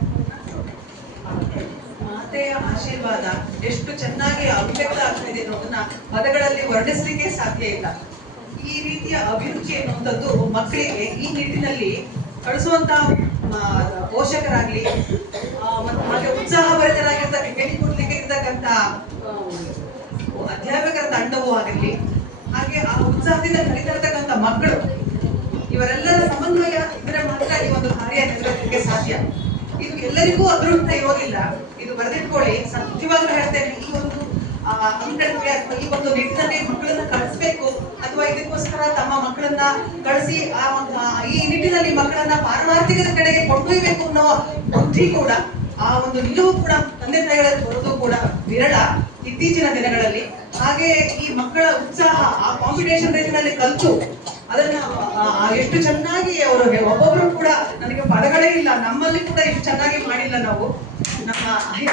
ಮಾತೆಯ ಆಶೀರ್ವಾದ ಎಷ್ಟು ಚೆನ್ನಾಗಿ ಅಭಿವ್ಯಕ್ತ ಆಗ್ತಿದೆ ಅನ್ನೋದನ್ನ ಪದಗಳಲ್ಲಿ ವರ್ಣಿಸ್ಲಿಕ್ಕೆ ಸಾಧ್ಯ ಇಲ್ಲ. ಈ ರೀತಿಯ ಅಭಿರುಚಿ ಎನ್ನುವಂಥದ್ದು ಮಕ್ಕಳಿಗೆ ಈ ನಿಟ್ಟಿನಲ್ಲಿ ಕಳಿಸುವಂತ ಪೋಷಕರಾಗ್ಲಿ ಹಾಗೆ ಉತ್ಸಾಹಭರಿತರಾಗಿರ್ತಕ್ಕ ಹೇಳಿಕೊಡ್ಲಿಕ್ಕೆ ಇರ್ತಕ್ಕಂಥ ಅಧ್ಯಾಪಕರ ತಂಡವೂ ಆಗಿರ್ಲಿ, ಹಾಗೆ ಆ ಉತ್ಸಾಹದಿಂದ ಕಲಿತಿರ್ತಕ್ಕಂಥ ಮಕ್ಕಳು, ಇವರೆಲ್ಲರ ಸಮನ್ವಯ ಇದ್ರೆ ಮಾತ್ರ ಈ ಒಂದು ಕಾರ್ಯ ನಿರ್ವಹಿಸಲಿಕ್ಕೆ ಸಾಧ್ಯ. ಇದು ಎಲ್ಲರಿಗೂ ಅದೃಷ್ಟ ಇರೋದಿಲ್ಲ. ಇದು ಬರೆದಿಟ್ಕೊಳ್ಳಿ. ಸತ್ಯವಾಗ್ಲೂ ಹೇಳ್ತೇನೆ, ಈ ಒಂದು ಅಂಕಣಕ್ಕೆ ಅಥವಾ ಈ ಒಂದು ನಿಟ್ಟಿನಲ್ಲಿ ಮಕ್ಕಳನ್ನ ಕಳಿಸ್ಬೇಕು ಅಥವಾ ಇದಕ್ಕೋಸ್ಕರ ತಮ್ಮ ಮಕ್ಕಳನ್ನ ಕಳಿಸಿ ಈ ನಿಟ್ಟಿನಲ್ಲಿ ಮಕ್ಕಳನ್ನ ಪಾರಮಾರ್ಥಿಕದ ಕಡೆಗೆ ಕೊಂಡೊಯ್ಯಬೇಕು ಅನ್ನೋ ಬುದ್ಧಿ ಕೂಡ, ಆ ಒಂದು ನಿಲುವು ಕೂಡ ತಂದೆ ತಾಯಿಗಳಲ್ಲಿ ಬರೋದು ಕೂಡ ವಿರಳ ಇತ್ತೀಚಿನ ದಿನಗಳಲ್ಲಿ. ಹಾಗೆ ಈ ಮಕ್ಕಳ ಉತ್ಸಾಹ ಆ ಕಾಂಪಿಟೇಷನ್ ರೇಂಜ್ನಲ್ಲಿ ಕಲಿತು ಅದನ್ನ ಎಷ್ಟು ಚೆನ್ನಾಗಿ ಅವರು ಒಬ್ಬೊಬ್ರು ಕೂಡ ನನಗೆ ಪದಗಳೇ ಇಲ್ಲ, ನಮ್ಮಲ್ಲಿ ಕೂಡ ಇಷ್ಟು ಚೆನ್ನಾಗಿ ಮಾಡಿಲ್ಲ ನಾವು, ನಮ್ಮ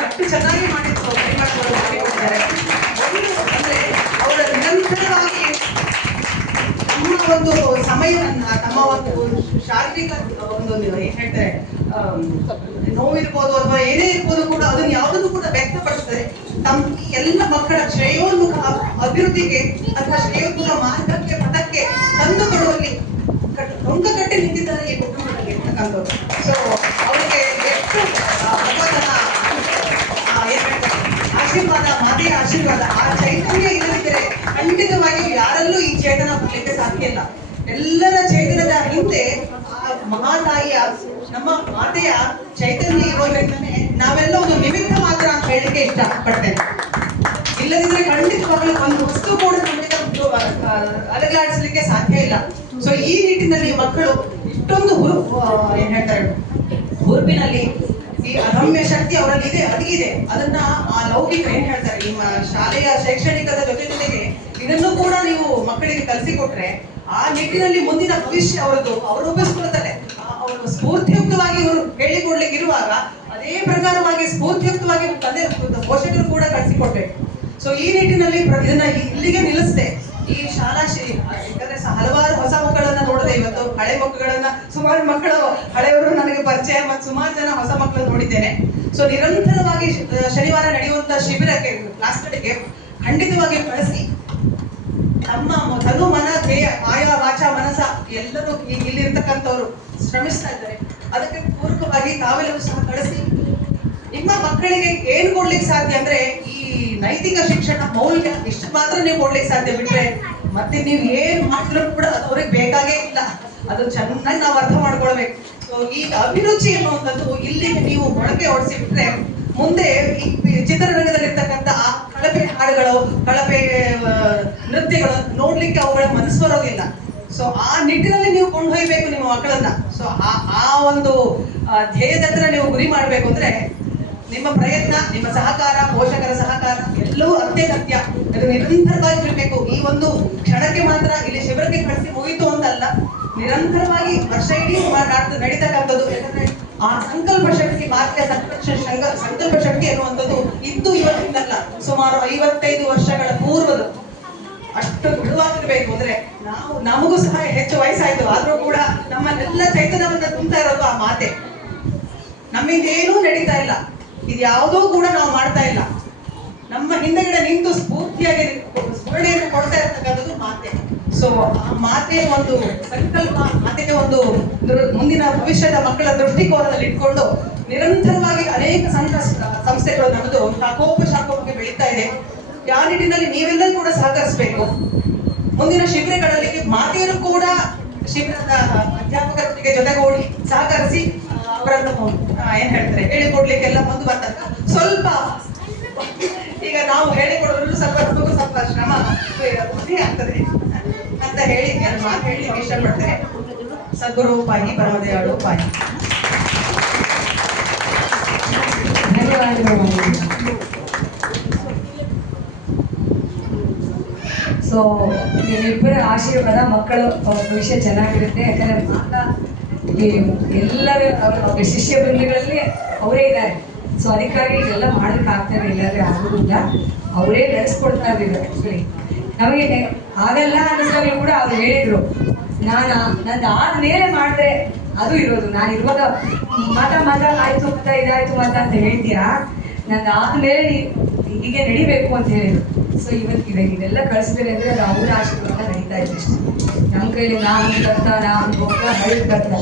ಅಷ್ಟು ಚೆನ್ನಾಗಿ ಮಾಡಿದ್ರು ಮಾಡಿಕೊಡ್ತಾರೆ. ಅಂದ್ರೆ ಅವರ ನಿರಂತರವಾಗಿ ತಮ್ಮ ಒಂದು ಸಮಯವನ್ನ, ತಮ್ಮ ಒಂದು ಶಾರೀರಿಕ ಒಂದು ಏನ್ ಹೇಳ್ತಾರೆ ನೋವಿರ್ಬೋದು ಅಥವಾ ಏನೇ ಇರ್ಬೋದು ಕೂಡ ಅದನ್ನ ಯಾವುದನ್ನು ಕೂಡ ವ್ಯಕ್ತಪಡಿಸ್ತಾರೆ. ತಮ್ಮ ಎಲ್ಲ ಮಕ್ಕಳ ಶ್ರೇಯೋನ್ಮುಖ ಅಭಿವೃದ್ಧಿಗೆ ಅಥವಾ ಶ್ರೇಯೋನ್ಮುಖ ಮಾರ್ಗಕ್ಕೆ ಪಥಕ್ಕೆ ತಂದು ಕೊಡುವಲ್ಲಿ ರೊಂಕ ಕಟ್ಟಿ ನಿಂತಿದ್ದಾರೆ ಈ ಕುಟುಂಬದಲ್ಲಿ ಇರ್ತಕ್ಕಂಥವ್ರು. ಸೊ ಅವರಿಗೆ ಎಷ್ಟು ಭಗವಂತನ ಆಶೀರ್ವಾದ, ಮಾತೆಯ ಆಶೀರ್ವಾದ, ಆ ಚೈತನ್ಯ ಇಲ್ಲದಿದ್ದರೆ ಖಂಡಿತವಾಗಿ ಯಾರಲ್ಲೂ ಈ ಚೇತನ ಬರಲಿಕ್ಕೆ ಸಾಧ್ಯ ಇಲ್ಲ. ಎಲ್ಲರ ಚೈತನ್ಯದ ಹಿಂದೆ ಆ ಮಹಾತಾಯಿಯ, ನಮ್ಮ ಮಾತೆಯ ಚೈತನ್ಯ ಇರೋದ್ರಿಂದನೇ ನಾವೆಲ್ಲ ಒಂದು ನಿಮಿತ್ತ ಮಾತ್ರ ಅಂತ ಹೇಳಲಿಕ್ಕೆ ಇಷ್ಟಪಡ್ತೇನೆ. ಇಲ್ಲದಿದ್ರೆ ಖಂಡಿತವಾಗ್ಲೂ ಒಂದು ವಸ್ತು ಕೂಡ ಖಂಡಿತ ಅಲಗಾಡಿಸ್ಲಿಕ್ಕೆ ಸಾಧ್ಯ ಇಲ್ಲ. ಸೊ ಈ ನಿಟ್ಟಿನಲ್ಲಿ ಮಕ್ಕಳು ಇಷ್ಟೊಂದು ಏನ್ ಹೇಳ್ತಾರೆ ಹುರುಪಿನಲ್ಲಿ ಈ ಅದಮ್ಯ ಶಕ್ತಿ ಅವರಲ್ಲಿ ಇದೆ, ಅಡಗಿದೆ. ಅದನ್ನ ಆ ಲೌಕಿಕ ಏನ್ ಹೇಳ್ತಾರೆ ನಿಮ್ಮ ಶಾಲೆಯ ಶೈಕ್ಷಣಿಕದ ಜೊತೆಗೆ ಇದನ್ನು ಕೂಡ ನೀವು ಮಕ್ಕಳಿಗೆ ಕಲಿಸಿಕೊಟ್ರೆ ಆ ನಿಟ್ಟಿನಲ್ಲಿ ಮುಂದಿನ ಭವಿಷ್ಯ ಅವರದ್ದು ಅವರು ರೂಪಿಸ್ಕೊಳ್ತಾರೆ. ಅವರು ಸ್ಫೂರ್ತಿಯುಕ್ತವಾಗಿ ಇವರು ಹೇಳಿಕೊಡ್ಲಿಕ್ಕೆ ಇರುವಾಗ ಅದೇ ಪ್ರಕಾರವಾಗಿ ಸ್ಫೂರ್ತಿಯುಕ್ತವಾಗಿ ತಂದೆ ಪೋಷಕರು ಕೂಡ ಕಲಿಸಿಕೊಡ್ಬೇಕು. ಸೊ ಈ ನಿಟ್ಟಿನಲ್ಲಿ ಇದನ್ನ ಇಲ್ಲಿಗೆ ನಿಲ್ಲಿಸ್ದೆ. ಈ ಶಾಲಾ ಯಾಕಂದ್ರೆ ಹಲವಾರು ಹೊಸ ಮಕ್ಕಳನ್ನ ನೋಡಿದೆ ಇವತ್ತು, ಹಳೆ ಮಕ್ಕಳನ್ನ ಸುಮಾರು ಮಕ್ಕಳು ಹಳೆಯವರು ನನಗೆ ಪರಿಚಯ ಮತ್ತು ಸುಮಾರು ಜನ ಹೊಸ ಮಕ್ಕಳನ್ನ ನೋಡಿದ್ದೇನೆ. ಸೊ ನಿರಂತರವಾಗಿ ಶನಿವಾರ ನಡೆಯುವಂತ ಶಿಬಿರಕ್ಕೆ ಕ್ಲಾಸ್ಗಳಿಗೆ ಖಂಡಿತವಾಗಿ ಬಳಸಿ ನಮ್ಮ ತನು ಮನ ಧ್ಯೇಯ ಕಾಯ ವಾಚ ಮನಸ ಎಲ್ಲರೂ ಇಲ್ಲಿರ್ತಕ್ಕಂಥವ್ರು ಶ್ರಮಿಸ್ತಾ ಇದ್ದಾರೆ. ಅದಕ್ಕೆ ಪೂರಕವಾಗಿ ತಾವೆಲ್ಲರೂ ಸಹ ಕಳಿಸಿ ನಿಮ್ಮ ಮಕ್ಕಳಿಗೆ ಏನ್ ಕೊಡ್ಲಿಕ್ಕೆ ಸಾಧ್ಯ ಅಂದ್ರೆ ಈ ನೈತಿಕ ಶಿಕ್ಷಣ ಮೌಲ್ಯ ಇಷ್ಟು ಮಾತ್ರ ನೀವು ಕೊಡ್ಲಿಕ್ಕೆ ಸಾಧ್ಯ. ಬಿಟ್ರೆ ಮತ್ತೆ ನೀವು ಏನ್ ಮಾಡಿದ್ರು ಕೂಡ ಅದು ಅವ್ರಿಗೆ ಬೇಕಾಗೇ ಇಲ್ಲ. ಅದು ಚೆನ್ನಾಗಿ ನಾವು ಅರ್ಥ ಮಾಡ್ಕೊಳ್ಬೇಕು. ಸೊ ಈ ಅಭಿರುಚಿ ಅನ್ನುವಂಥದ್ದು ಇಲ್ಲಿಗೆ ನೀವು ಮೊಳಕೆ ಹೊಡಿಸಿ ಬಿಟ್ರೆ ಮುಂದೆ ಈ ಚಿತ್ರರಂಗದಲ್ಲಿರ್ತಕ್ಕಂಥ ಆ ಕಳಪೆ ಹಾಡುಗಳು, ಕಳಪೆ ನೃತ್ಯಗಳು ನೋಡ್ಲಿಕ್ಕೆ ಅವುಗಳ ಮನಸ್ಸು ಬರೋದಿಲ್ಲ. ಸೊ ಆ ನಿಟ್ಟಿನಲ್ಲಿ ನೀವು ಕೊಂಡೊಯ್ಬೇಕು ನಿಮ್ಮ ಮಕ್ಕಳನ್ನ. ಸೊ ಆ ಒಂದು ಧ್ಯೇಯದ ಹತ್ರ ನೀವು ಗುರಿ ಮಾಡ್ಬೇಕು ಅಂದ್ರೆ ನಿಮ್ಮ ಪ್ರಯತ್ನ, ನಿಮ್ಮ ಸಹಕಾರ, ಪೋಷಕರ ಸಹಕಾರ ಎಲ್ಲವೂ ಅತ್ಯಗತ್ಯ. ಅದು ನಿರಂತರವಾಗಿ ಇರಬೇಕು. ಈ ಒಂದು ಕ್ಷಣಕ್ಕೆ ಮಾತ್ರ ಇಲ್ಲಿ ಶಿಬಿರಕ್ಕೆ ಕಳಿಸಿ ಮುಗಿತು ಅಂತಲ್ಲ, ನಿರಂತರವಾಗಿ ವರ್ಷ ಇಡೀ ನಡೀತಕ್ಕಂಥದ್ದು. ಯಾಕಂದ್ರೆ ಆ ಸಂಕಲ್ಪ ಶಕ್ತಿ, ಭಾರತೀಯ ಸಂಕಲ್ಪ ಶಕ್ತಿ ಅನ್ನುವಂಥದ್ದು ಇದ್ದು ಇವತ್ತಿಂದಲ್ಲ, ಸುಮಾರು 55 ವರ್ಷಗಳ ಪೂರ್ವದ. ಅಷ್ಟು ದೃಢವಾಗಿರ್ಬೇಕು ಅಂದ್ರೆ ನಮಗೂ ಸಹ ಹೆಚ್ಚು ವಯಸ್ಸಾಯ್ತು, ಆದ್ರೂ ಕೂಡ ನಮ್ಮನ್ನೆಲ್ಲ ಚೈತನ್ಯವನ್ನ ತುಂಬ್ತಾ ಇರೋದು ಆ ಮಾತೆ. ನಮ್ಮಿಂದ ಏನೂ ನಡೀತಾ ಇಲ್ಲ, ಇದು ಯಾವುದೂ ಕೂಡ ನಾವು ಮಾಡ್ತಾ ಇಲ್ಲ. ನಮ್ಮ ಹಿಂದೆಗಡೆ ನಿಂತು ಸ್ಫೂರ್ತಿಯಾಗಿ ಸ್ಮರಣೆಯನ್ನು ಕೊಡ್ತಾ ಇರ್ತಕ್ಕಂಥದ್ದು ಮಾತೆ. ಸೊ ಆ ಮಾತೆಯ ಒಂದು ಸಂಕಲ್ಪ, ಮಾತೆಯ ಒಂದು ಮುಂದಿನ ಭವಿಷ್ಯದ ಮಕ್ಕಳ ದೃಷ್ಟಿಕೋನದಲ್ಲಿ ಇಟ್ಕೊಂಡು ನಿರಂತರವಾಗಿ ಅನೇಕ ಸಂಸ್ಥೆಗಳು ನಮ್ಮದು ಶಾಖೋಪಶಾಖವಾಗಿ ಬೆಳೀತಾ ಇದೆ. ಆ ನಿಟ್ಟಿನಲ್ಲಿ ನೀವೆಲ್ಲರೂ ಕೂಡ ಸಹಕರಿಸಬೇಕು. ಮುಂದಿನ ಶಿಬಿರಗಳಲ್ಲಿ ಮಾತೆಯರು ಕೂಡ ಶಿಬಿರದ ಅಧ್ಯಾಪಕರೊಂದಿಗೆ ಜೊತೆಗೂಡಿ ಸಹಕರಿಸಿ ಅವರನ್ನು ಏನ್ ಹೇಳ್ತಾರೆ ಹೇಳಿಕೊಡ್ಲಿಕ್ಕೆಲ್ಲ ಮುಂದೆ ಬಂದಾಗ ಸ್ವಲ್ಪ ಈಗ ನಾವು ಹೇಳಿಕೊಡೋದ್ರಲ್ಲೂ ಸ್ವಲ್ಪ ಶ್ರಮ ಆಗ್ತದೆ ಅಂತ ಹೇಳಿ ಎರಡು ಮಾತು ಹೇಳಿ ಇಷ್ಟಪಡ್ತೇನೆ. ಸದ್ಗುರು ಪಾಯಿ, ಪರಮದಯಾಳು ಪಾಯಿ. ಧನ್ಯವಾದಗಳು. ಸೊ ನಿಮ್ಮಿಬ್ಬರ ಆಶೀರ್ವಾದ ಮಕ್ಕಳು ಭವಿಷ್ಯ ಚೆನ್ನಾಗಿರುತ್ತೆ. ಯಾಕಂದ್ರೆ ಮಾತಾ ಎಲ್ಲರೂ ಅವ್ರ ಶಿಷ್ಯ ಬೃಂದಗಳಲ್ಲಿ ಅವರೇ ಇದ್ದಾರೆ. ಸೊ ಅದಕ್ಕಾಗಿ ಎಲ್ಲ ಮಾಡೋದಕ್ಕೆ ಆಗ್ತಾರೆ, ಇಲ್ಲಾಂದ್ರೆ ಆಗೋದಿಲ್ಲ. ಅವರೇ ನಡೆಸ್ಕೊಡ್ತಾ ಇದ್ರು. ಆ್ಯಕ್ಚುಲಿ ನಮಗೆ ಆಗಲ್ಲ ಅನ್ನಿಸ್ದಾಗಲೂ ಕೂಡ ಅವ್ರು ಹೇಳಿದ್ರು, ನಂದು ಆದ್ಮೇಲೆ ಮಾಡಿದ್ರೆ ಅದು ಇರೋದು. ನಾನು ಇರುವಾಗ ಮಾತ ಆಯ್ತು ಮತ ಇದಾಯ್ತು ಮತ ಅಂತ ಹೇಳ್ತೀರಾ, ನಂದು ಆದ್ಮೇಲೆ ಹೀಗೆ ನಡಿಬೇಕು ಅಂತ ಹೇಳಿದ್ರು. ಸೊ ಇವತ್ತಿದೆ ಇದೆಲ್ಲ ಕಳಿಸಿದ್ರೆ ಅಂದ್ರೆ ಅದು ಅವರ ಆಶೀರ್ವಾದ ನಡೀತಾ ಇದೆ ಅಷ್ಟೇ. ನಮ್ಮ ಕೈಲಿ ನಾನು ಕರ್ತ, ನಾನು ಗೊಬ್ಬ ಹಳ್ಳಿ ಕರ್ತ,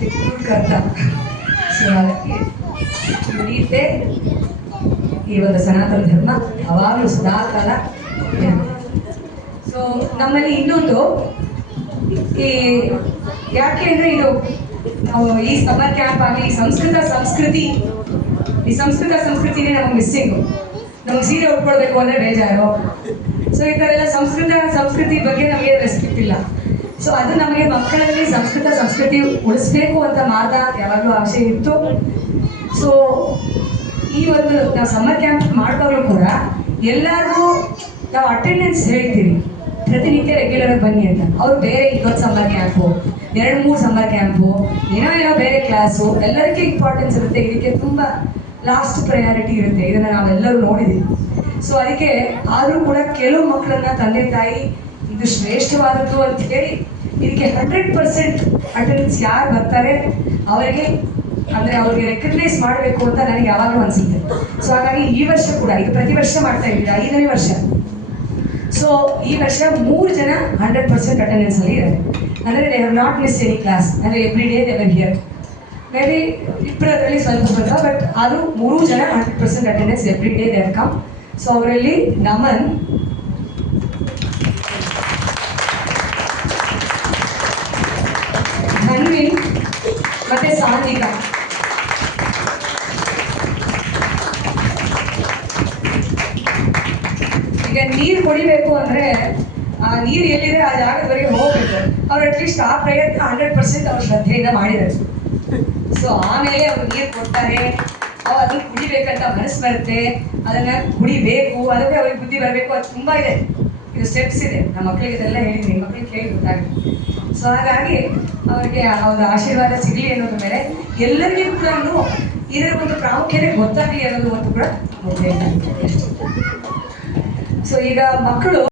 ಚಿಕ್ಕೂರು ಕರ್ತ. ಸೊ ಅದಕ್ಕೆ ನಡೆಯುತ್ತೆ ಈ ಒಂದು ಸನಾತನ ಧರ್ಮ ಯಾವಾಗಲೂ ಸದಾಕಾಲ. ಸೊ ನಮ್ಮಲ್ಲಿ ಇನ್ನೊಂದು ಈ ಯಾಕೆ ಅಂದ್ರೆ ಇದು ನಾವು ಈ ಸಮ್ಮರ್ ಕ್ಯಾಂಪ್ ಆಗಲಿ ಈ ಸಂಸ್ಕೃತ ಸಂಸ್ಕೃತಿನೇ ನಮಗೆ ಮಿಸ್ಸಿಂಗು. ನಮ್ಗೆ ಸೀರೆ ಉಟ್ಕೊಳ್ಬೇಕು ಅಂದ್ರೆ ಬೇಜಾರು. ಸೊ ಈ ಥರ ಎಲ್ಲ ಸಂಸ್ಕೃತಿ ಬಗ್ಗೆ ನಮಗೆ ರೆಸ್ಪೆಕ್ಟ್ ಇಲ್ಲ. ಸೊ ಅದು ನಮಗೆ ಮಕ್ಕಳಲ್ಲಿ ಸಂಸ್ಕೃತಿ ಉಳಿಸ್ಬೇಕು ಅಂತ ಮಾತಾ ಯಾವಾಗಲೂ ಆಸೆ ಇತ್ತು. ಸೊ ಈ ಒಂದು ನಾವು ಸಮ್ಮರ್ ಕ್ಯಾಂಪ್ ಮಾಡುವಾಗಲೂ ಕೂಡ ಎಲ್ಲರಿಗೂ ನಾವು ಅಟೆಂಡೆನ್ಸ್ ಹೇಳ್ತೀವಿ, ಪ್ರತಿನಿತ್ಯ ರೆಗ್ಯುಲರ್ ಬನ್ನಿ ಅಂತ. ಅವ್ರು ಬೇರೆ ಇನ್ನೊಂದು ಸಮ್ಮರ್ ಕ್ಯಾಂಪು, 2-3 ಸಮ್ಮರ್ ಕ್ಯಾಂಪು, ಏನೋ ಬೇರೆ ಕ್ಲಾಸು, ಎಲ್ಲರಿಗೂ ಇಂಪಾರ್ಟೆನ್ಸ್ ಇರುತ್ತೆ. ಇದಕ್ಕೆ ತುಂಬ ಲಾಸ್ಟ್ ಪ್ರಯಾರಿಟಿ ಇರುತ್ತೆ. ಇದನ್ನು ನಾವೆಲ್ಲರೂ ನೋಡಿದ್ದೀವಿ. ಸೊ ಅದಕ್ಕೆ ಆದರೂ ಕೂಡ ಕೆಲವು ಮಕ್ಕಳನ್ನ ತಂದೆ ತಾಯಿ ಇದು ಶ್ರೇಷ್ಠವಾದದ್ದು ಅಂತ ಹೇಳಿ ಇದಕ್ಕೆ 100% ಅಟೆಂಡೆನ್ಸ್ ಯಾರು ಬರ್ತಾರೆ ಅವರಿಗೆ ಅವ್ರಿಗೆ ರೆಕಗ್ನೈಸ್ ಮಾಡಬೇಕು ಅಂತ ನನಗೆ ಯಾವಾಗಲೂ ಅನಿಸುತ್ತೆ. ಸೊ ಹಾಗಾಗಿ ಈ ವರ್ಷ ಕೂಡ ಇದು ಪ್ರತಿ ವರ್ಷ ಮಾಡ್ತಾ ಇದ್ದೀವಿ, 5ನೇ ವರ್ಷ. ಸೊ ಈ ವರ್ಷ 3 ಜನ 100% ಅಟೆಂಡೆನ್ಸ್ ಅಲ್ಲಿ ಇದ್ದಾರೆ. ಅಂದರೆ they have not miss any class. ಅಂದರೆ every day they were here. May be ಇಬ್ಬರಲ್ಲಿ ಸ್ವಲ್ಪ ಬಟ್ ಅದು 3 ಜನ 100% attendance every day they have come. So ಅವರಲ್ಲಿ ನಮನ್, ಧನ್ವಿನ್ ಮತ್ತೆ ಸಾಂದಿಕಾ. ಈಗ ನೀರು ಕುಡಿಬೇಕು ಅಂದ್ರೆ ಆ ನೀರು ಎಲ್ಲಿದೆ ಆ ಜಾಗದವರೆಗೆ ಹೋಗ್ಬೇಕು. ಅವ್ರು ಅಟ್ಲೀಸ್ಟ್ ಆ ಪ್ರಯತ್ನ 100% ಅವ್ರ ಶ್ರದ್ಧೆಯಿಂದ ಮಾಡಿದ್ದಾರೆ. ಸೊ ಆಮೇಲೆ ಅವ್ರು ನೀರು ಕೊಡ್ತಾರೆ, ಅದನ್ನು ಕುಡಿಬೇಕಂತ ಮನಸ್ಸು ಬರುತ್ತೆ, ಅದನ್ನ ಕುಡಿಬೇಕು, ಅದಕ್ಕೆ ಅವ್ರಿಗೆ ಬುದ್ಧಿ ಬರಬೇಕು. ಅದು ತುಂಬ ಇದೆ. ಇದು ಸ್ಟೆಪ್ಸ್ ಇದೆ. ನಮ್ಮ ಮಕ್ಕಳಿಗೆ ಇದೆಲ್ಲ ಹೇಳಿದ್ದೀನಿ, ಮಕ್ಕಳಿಗೆ ಕೇಳಿ ಗೊತ್ತಾಗುತ್ತೆ. ಸೊ ಹಾಗಾಗಿ ಅವರಿಗೆ ಅವರ ಆಶೀರ್ವಾದ ಸಿಗಲಿ ಅನ್ನೋದ್ರ ಮೇಲೆ ಎಲ್ಲರಿಗೂ ಕೂಡ ಇದರ ಒಂದು ಪ್ರಾಮುಖ್ಯತೆ ಗೊತ್ತಾಗಲಿ ಅನ್ನೋದು ಒಂದು ಕೂಡ ಸೊ ಈಗ ಮಕ್ಕಳು